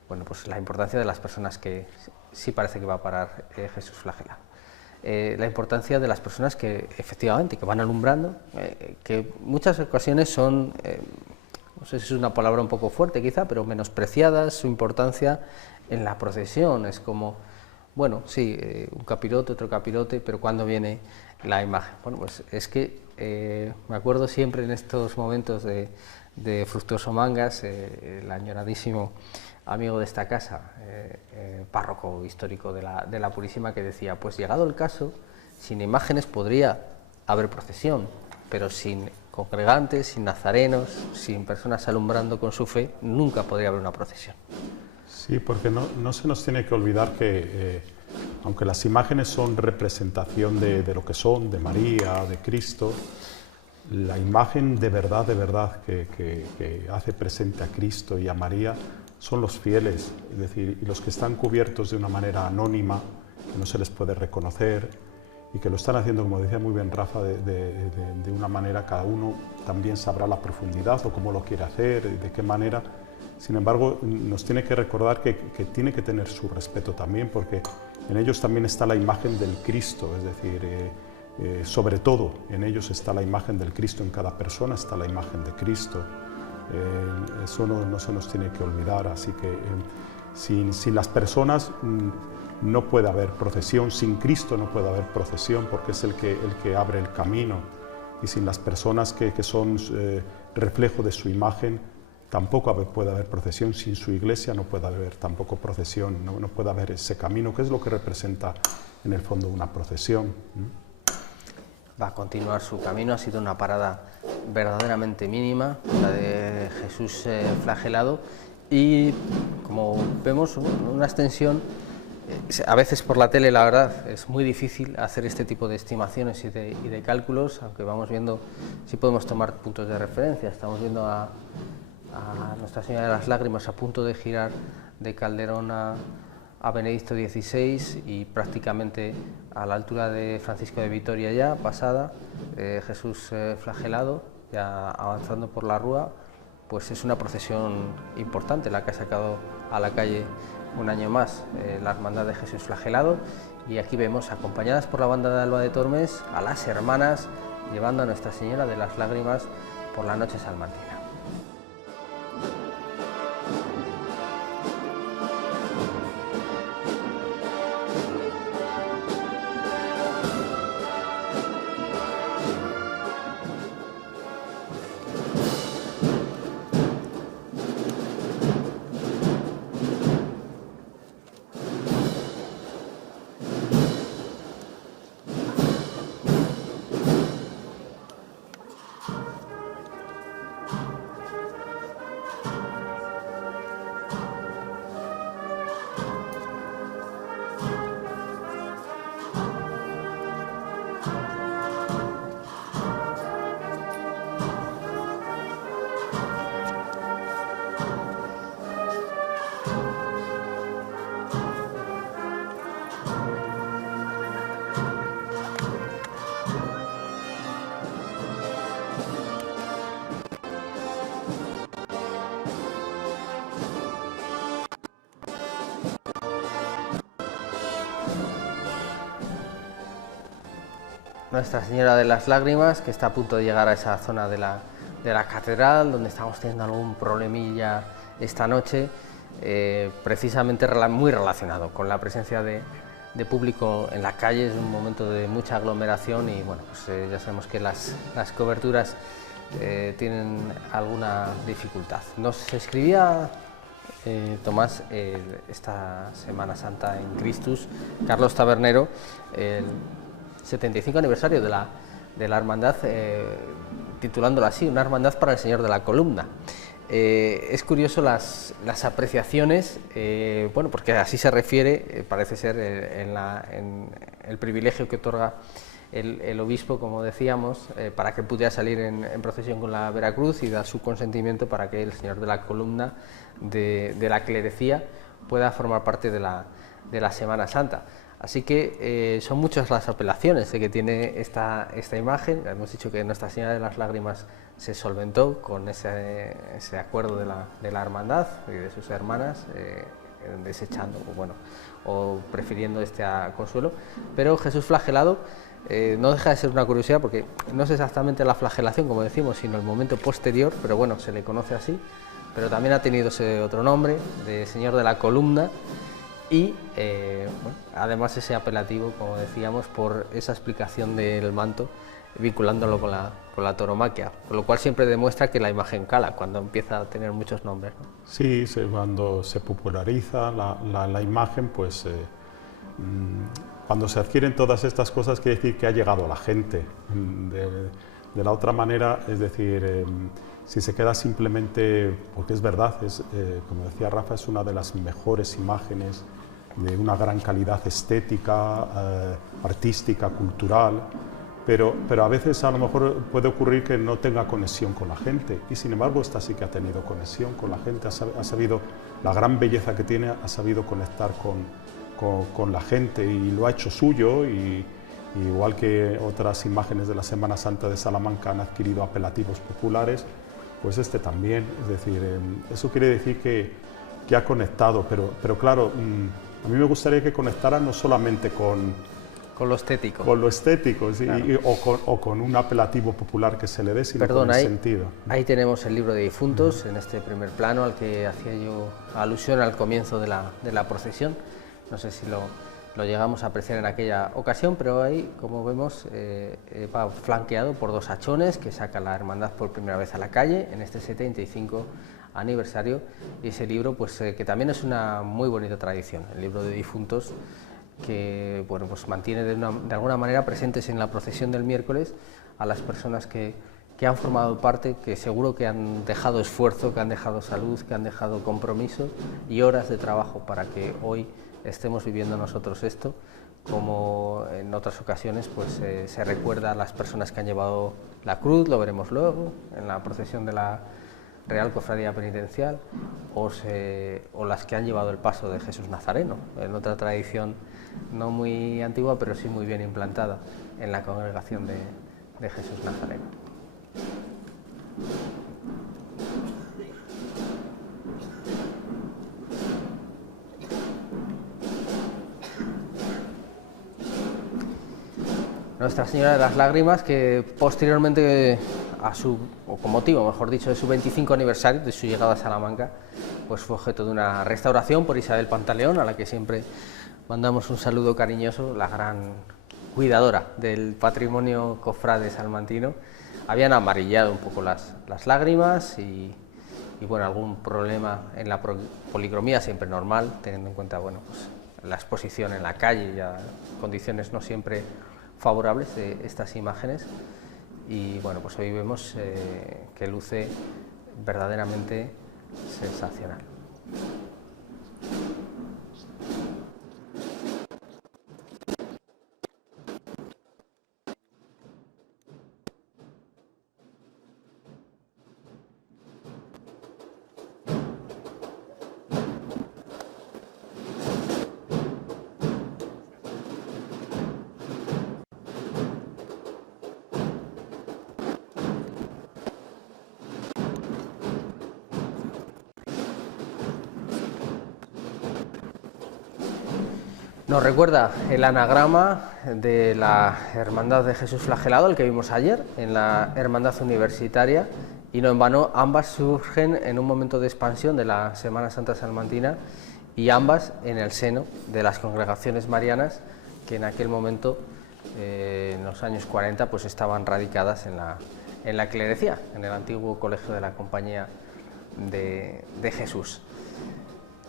bueno, pues la importancia de las personas que sí parece que va a parar Jesús flagelado. La importancia de las personas que efectivamente que van alumbrando, que muchas ocasiones son, no sé si es una palabra un poco fuerte quizá, pero menospreciadas, su importancia en la procesión. Es como, bueno, sí, un capirote, otro capirote, pero ¿cuándo viene la imagen? Bueno, pues es que me acuerdo siempre en estos momentos de Fructuoso Mangas, el añoradísimo amigo de esta casa, párroco histórico de la Purísima, que decía, pues llegado el caso, sin imágenes podría haber procesión, pero sin congregantes, sin nazarenos, sin personas alumbrando con su fe, nunca podría haber una procesión. Sí, porque no se nos tiene que olvidar que, aunque las imágenes son representación de lo que son, de María, de Cristo, la imagen de verdad que hace presente a Cristo y a María son los fieles, es decir, y los que están cubiertos de una manera anónima, que no se les puede reconocer, y que lo están haciendo, como decía muy bien Rafa, de una manera, cada uno también sabrá la profundidad o cómo lo quiere hacer, de qué manera. Sin embargo, nos tiene que recordar que tiene que tener su respeto también, porque en ellos también está la imagen del Cristo, es decir, sobre todo en ellos está la imagen del Cristo, en cada persona está la imagen de Cristo. Eso no se nos tiene que olvidar, así que sin las personas no puede haber procesión, sin Cristo no puede haber procesión, porque es el que abre el camino, y sin las personas que son reflejo de su imagen tampoco puede haber procesión, sin su iglesia no puede haber tampoco procesión, no puede haber ese camino, que es lo que representa en el fondo una procesión. Va a continuar su camino, ha sido una parada verdaderamente mínima, la de Jesús flagelado, y como vemos una extensión, a veces por la tele la verdad es muy difícil hacer este tipo de estimaciones y de cálculos, aunque vamos viendo, sí podemos tomar puntos de referencia. Estamos viendo a Nuestra Señora de las Lágrimas a punto de girar de Calderón a Benedicto XVI, y prácticamente a la altura de Francisco de Vitoria ya, pasada, Jesús flagelado, ya avanzando por la Rúa. Pues es una procesión importante la que ha sacado a la calle un año más la Hermandad de Jesús flagelado, y aquí vemos, acompañadas por la banda de Alba de Tormes, a las hermanas llevando a Nuestra Señora de las Lágrimas por la noche salmantina. Nuestra Señora de las Lágrimas, que está a punto de llegar a esa zona de la catedral, donde estamos teniendo algún problemilla esta noche, precisamente muy relacionado con la presencia de público en la calle. Es un momento de mucha aglomeración y bueno, pues ya sabemos que las coberturas tienen alguna dificultad. Nos escribía Tomás esta Semana Santa en Christus, Carlos Tabernero, el 75 aniversario de la hermandad, titulándola así, una hermandad para el Señor de la Columna. Es curioso las apreciaciones, bueno, porque así se refiere, parece ser, en el privilegio que otorga el obispo, como decíamos, para que pudiera salir en procesión con la Veracruz, y da su consentimiento para que el Señor de la Columna de la clerecía pueda formar parte de la Semana Santa. Así que son muchas las apelaciones que tiene esta imagen. Hemos dicho que Nuestra Señora de las Lágrimas se solventó con ese acuerdo de la hermandad y de sus hermanas, desechando o prefiriendo consuelo, pero Jesús flagelado no deja de ser una curiosidad, porque no es exactamente la flagelación, como decimos, sino el momento posterior, pero bueno, se le conoce así, pero también ha tenido ese otro nombre, de Señor de la Columna, y además ese apelativo, como decíamos, por esa explicación del manto, vinculándolo con la tauromaquia, con lo cual siempre demuestra que la imagen cala cuando empieza a tener muchos nombres, ¿no? Sí, cuando se populariza la imagen, pues cuando se adquieren todas estas cosas, quiere decir que ha llegado a la gente. De la otra manera, es decir, si se queda simplemente, porque es verdad, como decía Rafa, es una de las mejores imágenes de una gran calidad estética, artística, cultural, pero a veces a lo mejor puede ocurrir que no tenga conexión con la gente, y sin embargo esta sí que ha tenido conexión con la gente, ha sabido, la gran belleza que tiene, ha sabido conectar con la gente y lo ha hecho suyo, y igual que otras imágenes de la Semana Santa de Salamanca han adquirido apelativos populares, pues este también. Es decir, eso quiere decir que ha conectado, pero claro, a mí me gustaría que conectara no solamente con lo estético. Con lo estético, sí, claro. o con un apelativo popular que se le dé, sino Perdón, con el sentido. Ahí tenemos el libro de difuntos, en este primer plano al que hacía yo alusión al comienzo de la procesión. No sé si lo llegamos a apreciar en aquella ocasión, pero ahí, como vemos, va flanqueado por dos hachones que saca la hermandad por primera vez a la calle en este 75 aniversario, y ese libro, pues que también es una muy bonita tradición, el libro de difuntos, que bueno, pues mantiene de alguna manera presentes en la procesión del miércoles a las personas que han formado parte, que seguro que han dejado esfuerzo, que han dejado salud, que han dejado compromisos y horas de trabajo para que hoy estemos viviendo nosotros esto. Como en otras ocasiones, pues se recuerda a las personas que han llevado la cruz, lo veremos luego, en la procesión de la Real Cofradía Penitencial, o las que han llevado el paso de Jesús Nazareno, en otra tradición no muy antigua, pero sí muy bien implantada en la congregación de Jesús Nazareno. Nuestra Señora de las Lágrimas, que posteriormente o con motivo, mejor dicho, de su 25 aniversario, de su llegada a Salamanca, pues fue objeto de una restauración por Isabel Pantaleón, a la que siempre mandamos un saludo cariñoso, la gran cuidadora del patrimonio cofrade salmantino. Habían amarillado un poco las lágrimas y bueno, algún problema en la policromía, siempre normal, teniendo en cuenta, bueno, pues la exposición en la calle, ya condiciones no siempre favorables de estas imágenes, y bueno, pues hoy vemos que luce verdaderamente sensacional. Nos recuerda el anagrama de la Hermandad de Jesús Flagelado, el que vimos ayer, en la Hermandad Universitaria, y no en vano, ambas surgen en un momento de expansión de la Semana Santa Salmantina, y ambas en el seno de las congregaciones marianas que en aquel momento, en los años 40, pues estaban radicadas en la clerecía, en el antiguo colegio de la Compañía de Jesús.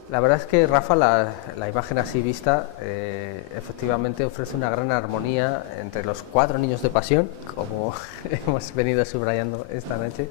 La verdad es que, Rafa, la imagen así vista efectivamente ofrece una gran armonía entre los 4 niños de pasión, como hemos venido subrayando esta noche,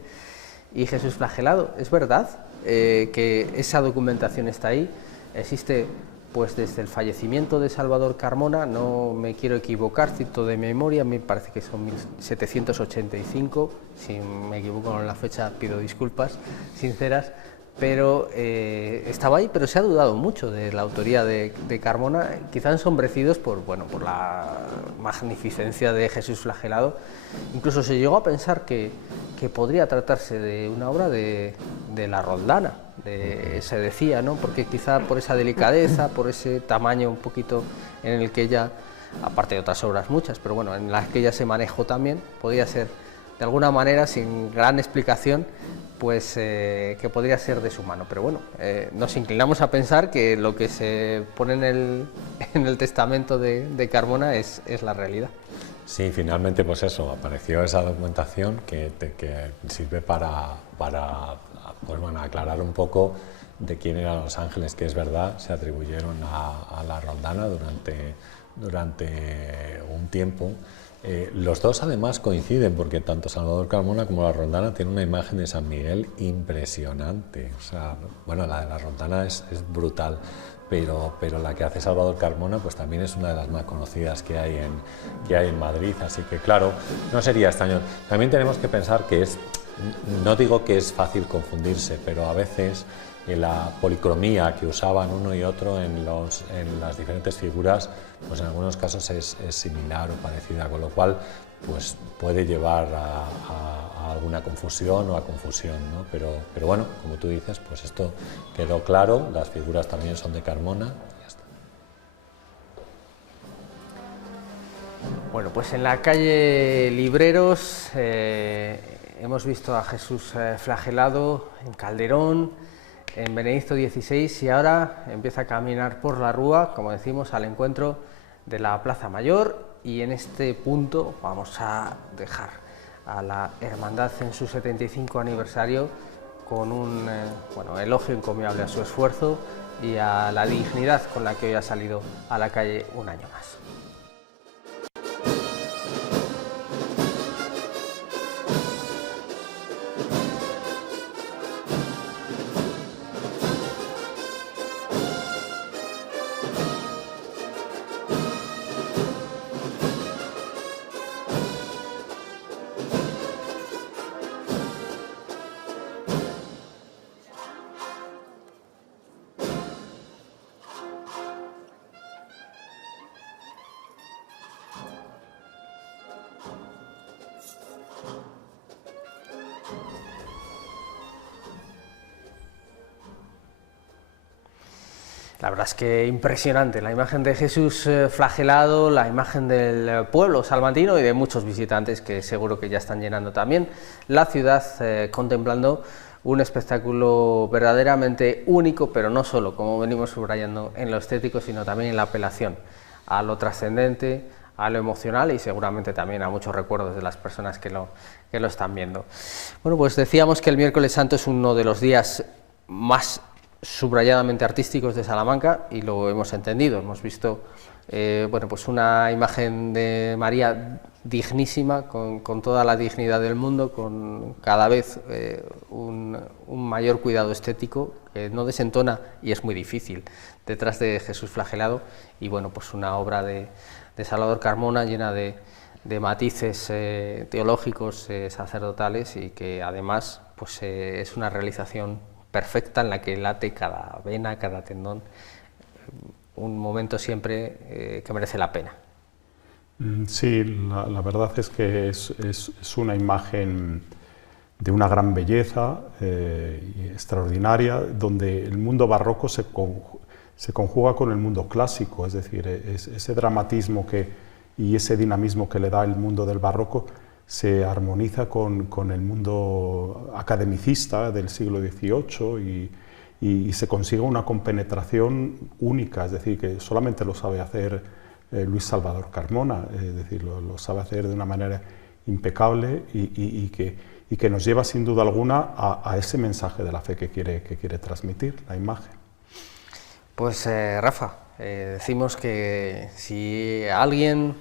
y Jesús Flagelado. Es verdad que esa documentación está ahí, existe pues desde el fallecimiento de Salvador Carmona, no me quiero equivocar, cito de memoria, me parece que son 1785, si me equivoco en la fecha pido disculpas sinceras, pero estaba ahí, pero se ha dudado mucho de la autoría de Carmona, quizá ensombrecidos por la magnificencia de Jesús Flagelado. Incluso se llegó a pensar que podría tratarse de una obra de la Roldana, se decía, ¿no? Porque quizá por esa delicadeza, por ese tamaño un poquito en el que ella, aparte de otras obras muchas, pero bueno, en las que ella se manejó también, podía ser de alguna manera, sin gran explicación, pues que podría ser de su mano, pero bueno, nos inclinamos a pensar que lo que se pone en el testamento de Carmona es la realidad. Sí, finalmente pues eso, apareció esa documentación que sirve para pues bueno, aclarar un poco de quién eran los ángeles, que es verdad, se atribuyeron a la Roldana durante un tiempo. Los dos además coinciden porque tanto Salvador Carmona como la Roldana tienen una imagen de San Miguel impresionante. O sea, bueno, la de la Roldana es brutal, pero la que hace Salvador Carmona pues también es una de las más conocidas que hay en Madrid, así que claro, no sería extraño. También tenemos que pensar que no digo que es fácil confundirse, pero a veces la policromía que usaban uno y otro en las diferentes figuras, pues en algunos casos es similar o parecida, con lo cual pues puede llevar a alguna confusión o a confusión, ¿no? Pero bueno, como tú dices, pues esto quedó claro, las figuras también son de Carmona y ya está. Bueno, pues en la calle Libreros hemos visto a Jesús flagelado en Calderón, en Benedicto XVI, y ahora empieza a caminar por la Rúa, como decimos, al encuentro de la Plaza Mayor, y en este punto vamos a dejar a la Hermandad en su 75 aniversario con un elogio encomiable a su esfuerzo y a la dignidad con la que hoy ha salido a la calle un año más. La verdad es que impresionante, la imagen de Jesús flagelado, la imagen del pueblo salmantino y de muchos visitantes que seguro que ya están llenando también la ciudad contemplando un espectáculo verdaderamente único, pero no solo, como venimos subrayando, en lo estético, sino también en la apelación a lo trascendente, a lo emocional y seguramente también a muchos recuerdos de las personas que lo están viendo. Bueno, pues decíamos que el Miércoles Santo es uno de los días más subrayadamente artísticos de Salamanca y lo hemos entendido, hemos visto pues una imagen de María dignísima, con toda la dignidad del mundo, con cada vez un mayor cuidado estético que no desentona y es muy difícil detrás de Jesús flagelado, y bueno, pues una obra de Salvador Carmona llena de matices teológicos, sacerdotales, y que además pues es una realización perfecta en la que late cada vena, cada tendón, un momento siempre que merece la pena. Sí, la verdad es que es una imagen de una gran belleza y extraordinaria, donde el mundo barroco se conjuga con el mundo clásico, es decir, ese dramatismo y ese dinamismo que le da el mundo del barroco se armoniza con el mundo academicista del siglo XVIII y se consigue una compenetración única, es decir, que solamente lo sabe hacer Luis Salvador Carmona, es decir, lo sabe hacer de una manera impecable y que nos lleva sin duda alguna a ese mensaje de la fe que quiere transmitir la imagen. Pues Rafa, decimos que si alguien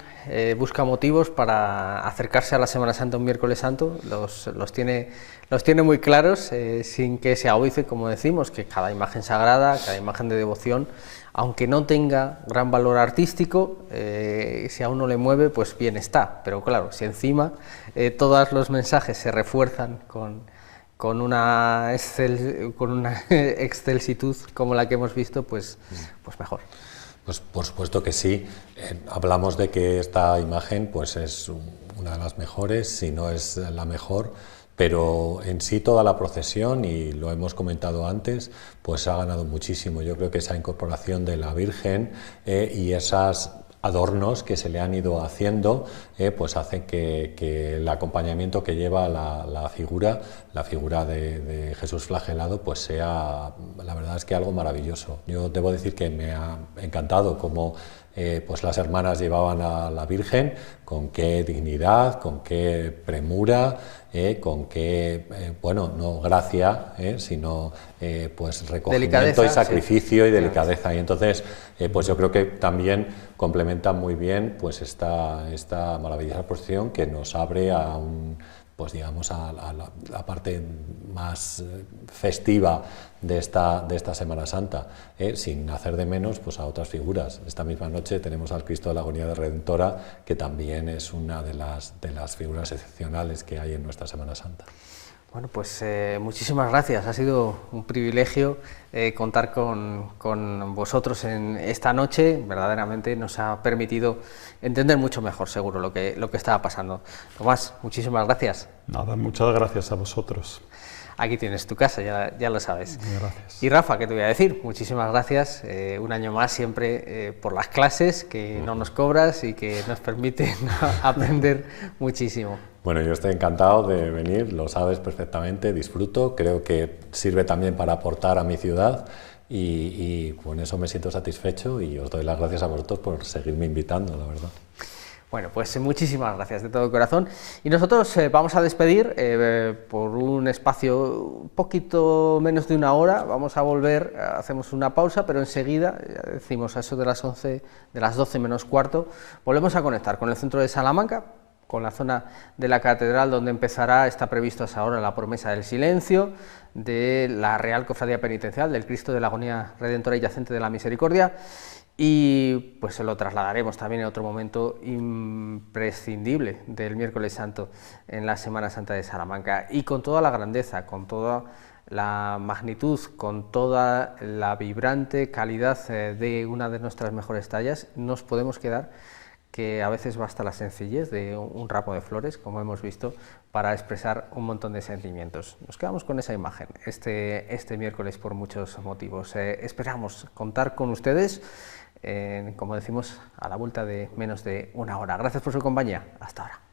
busca motivos para acercarse a la Semana Santa un Miércoles Santo, los tiene muy claros, sin que se agüice, como decimos, que cada imagen sagrada, cada imagen de devoción, aunque no tenga gran valor artístico, si a uno le mueve, pues bien está. Pero claro, si encima todos los mensajes se refuerzan con una excelsitud como la que hemos visto, pues mejor. Pues por supuesto que sí. Hablamos de que esta imagen pues es una de las mejores, si no es la mejor, pero en sí toda la procesión, y lo hemos comentado antes, pues ha ganado muchísimo. Yo creo que esa incorporación de la Virgen y esos adornos que se le han ido haciendo, pues hace que el acompañamiento que lleva la figura de Jesús flagelado, pues sea, la verdad es que algo maravilloso. Yo debo decir que me ha encantado cómo pues las hermanas llevaban a la Virgen, con qué dignidad, con qué premura, con qué, bueno, no gracia, sino pues recogimiento delicadeza, y sacrificio, sí, y delicadeza. Y entonces, pues yo creo que también complementa muy bien pues esta maravillosa procesión que nos abre a un, pues digamos a la parte más festiva de esta Semana Santa, sin hacer de menos pues a otras figuras. Esta misma noche tenemos al Cristo de la Agonía de Redentora, que también es una de las figuras excepcionales que hay en nuestra Semana Santa. Bueno, pues muchísimas gracias. Ha sido un privilegio contar con vosotros en esta noche. Verdaderamente nos ha permitido entender mucho mejor, seguro, lo que estaba pasando. Tomás, muchísimas gracias. Nada, muchas gracias a vosotros. Aquí tienes tu casa, ya lo sabes. Gracias. Y Rafa, ¿qué te voy a decir? Muchísimas gracias, un año más siempre por las clases que no nos cobras y que nos permiten aprender muchísimo. Bueno, yo estoy encantado de venir, lo sabes perfectamente, disfruto, creo que sirve también para aportar a mi ciudad y con eso me siento satisfecho y os doy las gracias a vosotros por seguirme invitando, la verdad. Bueno, pues muchísimas gracias de todo corazón y nosotros vamos a despedir por un espacio un poquito menos de una hora, vamos a volver, hacemos una pausa, pero enseguida, ya decimos a eso de las 11, de las 12 menos cuarto, volvemos a conectar con el centro de Salamanca, con la zona de la catedral donde empezará, está previsto a esa hora, la promesa del silencio de la Real Cofradía Penitencial del Cristo de la Agonía Redentora y Yacente de la Misericordia. Y pues se lo trasladaremos también en otro momento imprescindible del miércoles santo en la Semana Santa de Salamanca, y con toda la grandeza, con toda la magnitud, con toda la vibrante calidad de una de nuestras mejores tallas, nos podemos quedar que a veces basta la sencillez de un ramo de flores, como hemos visto, para expresar un montón de sentimientos. Nos quedamos con esa imagen este miércoles por muchos motivos. Esperamos contar con ustedes, como decimos, a la vuelta de menos de una hora. Gracias por su compañía. Hasta ahora.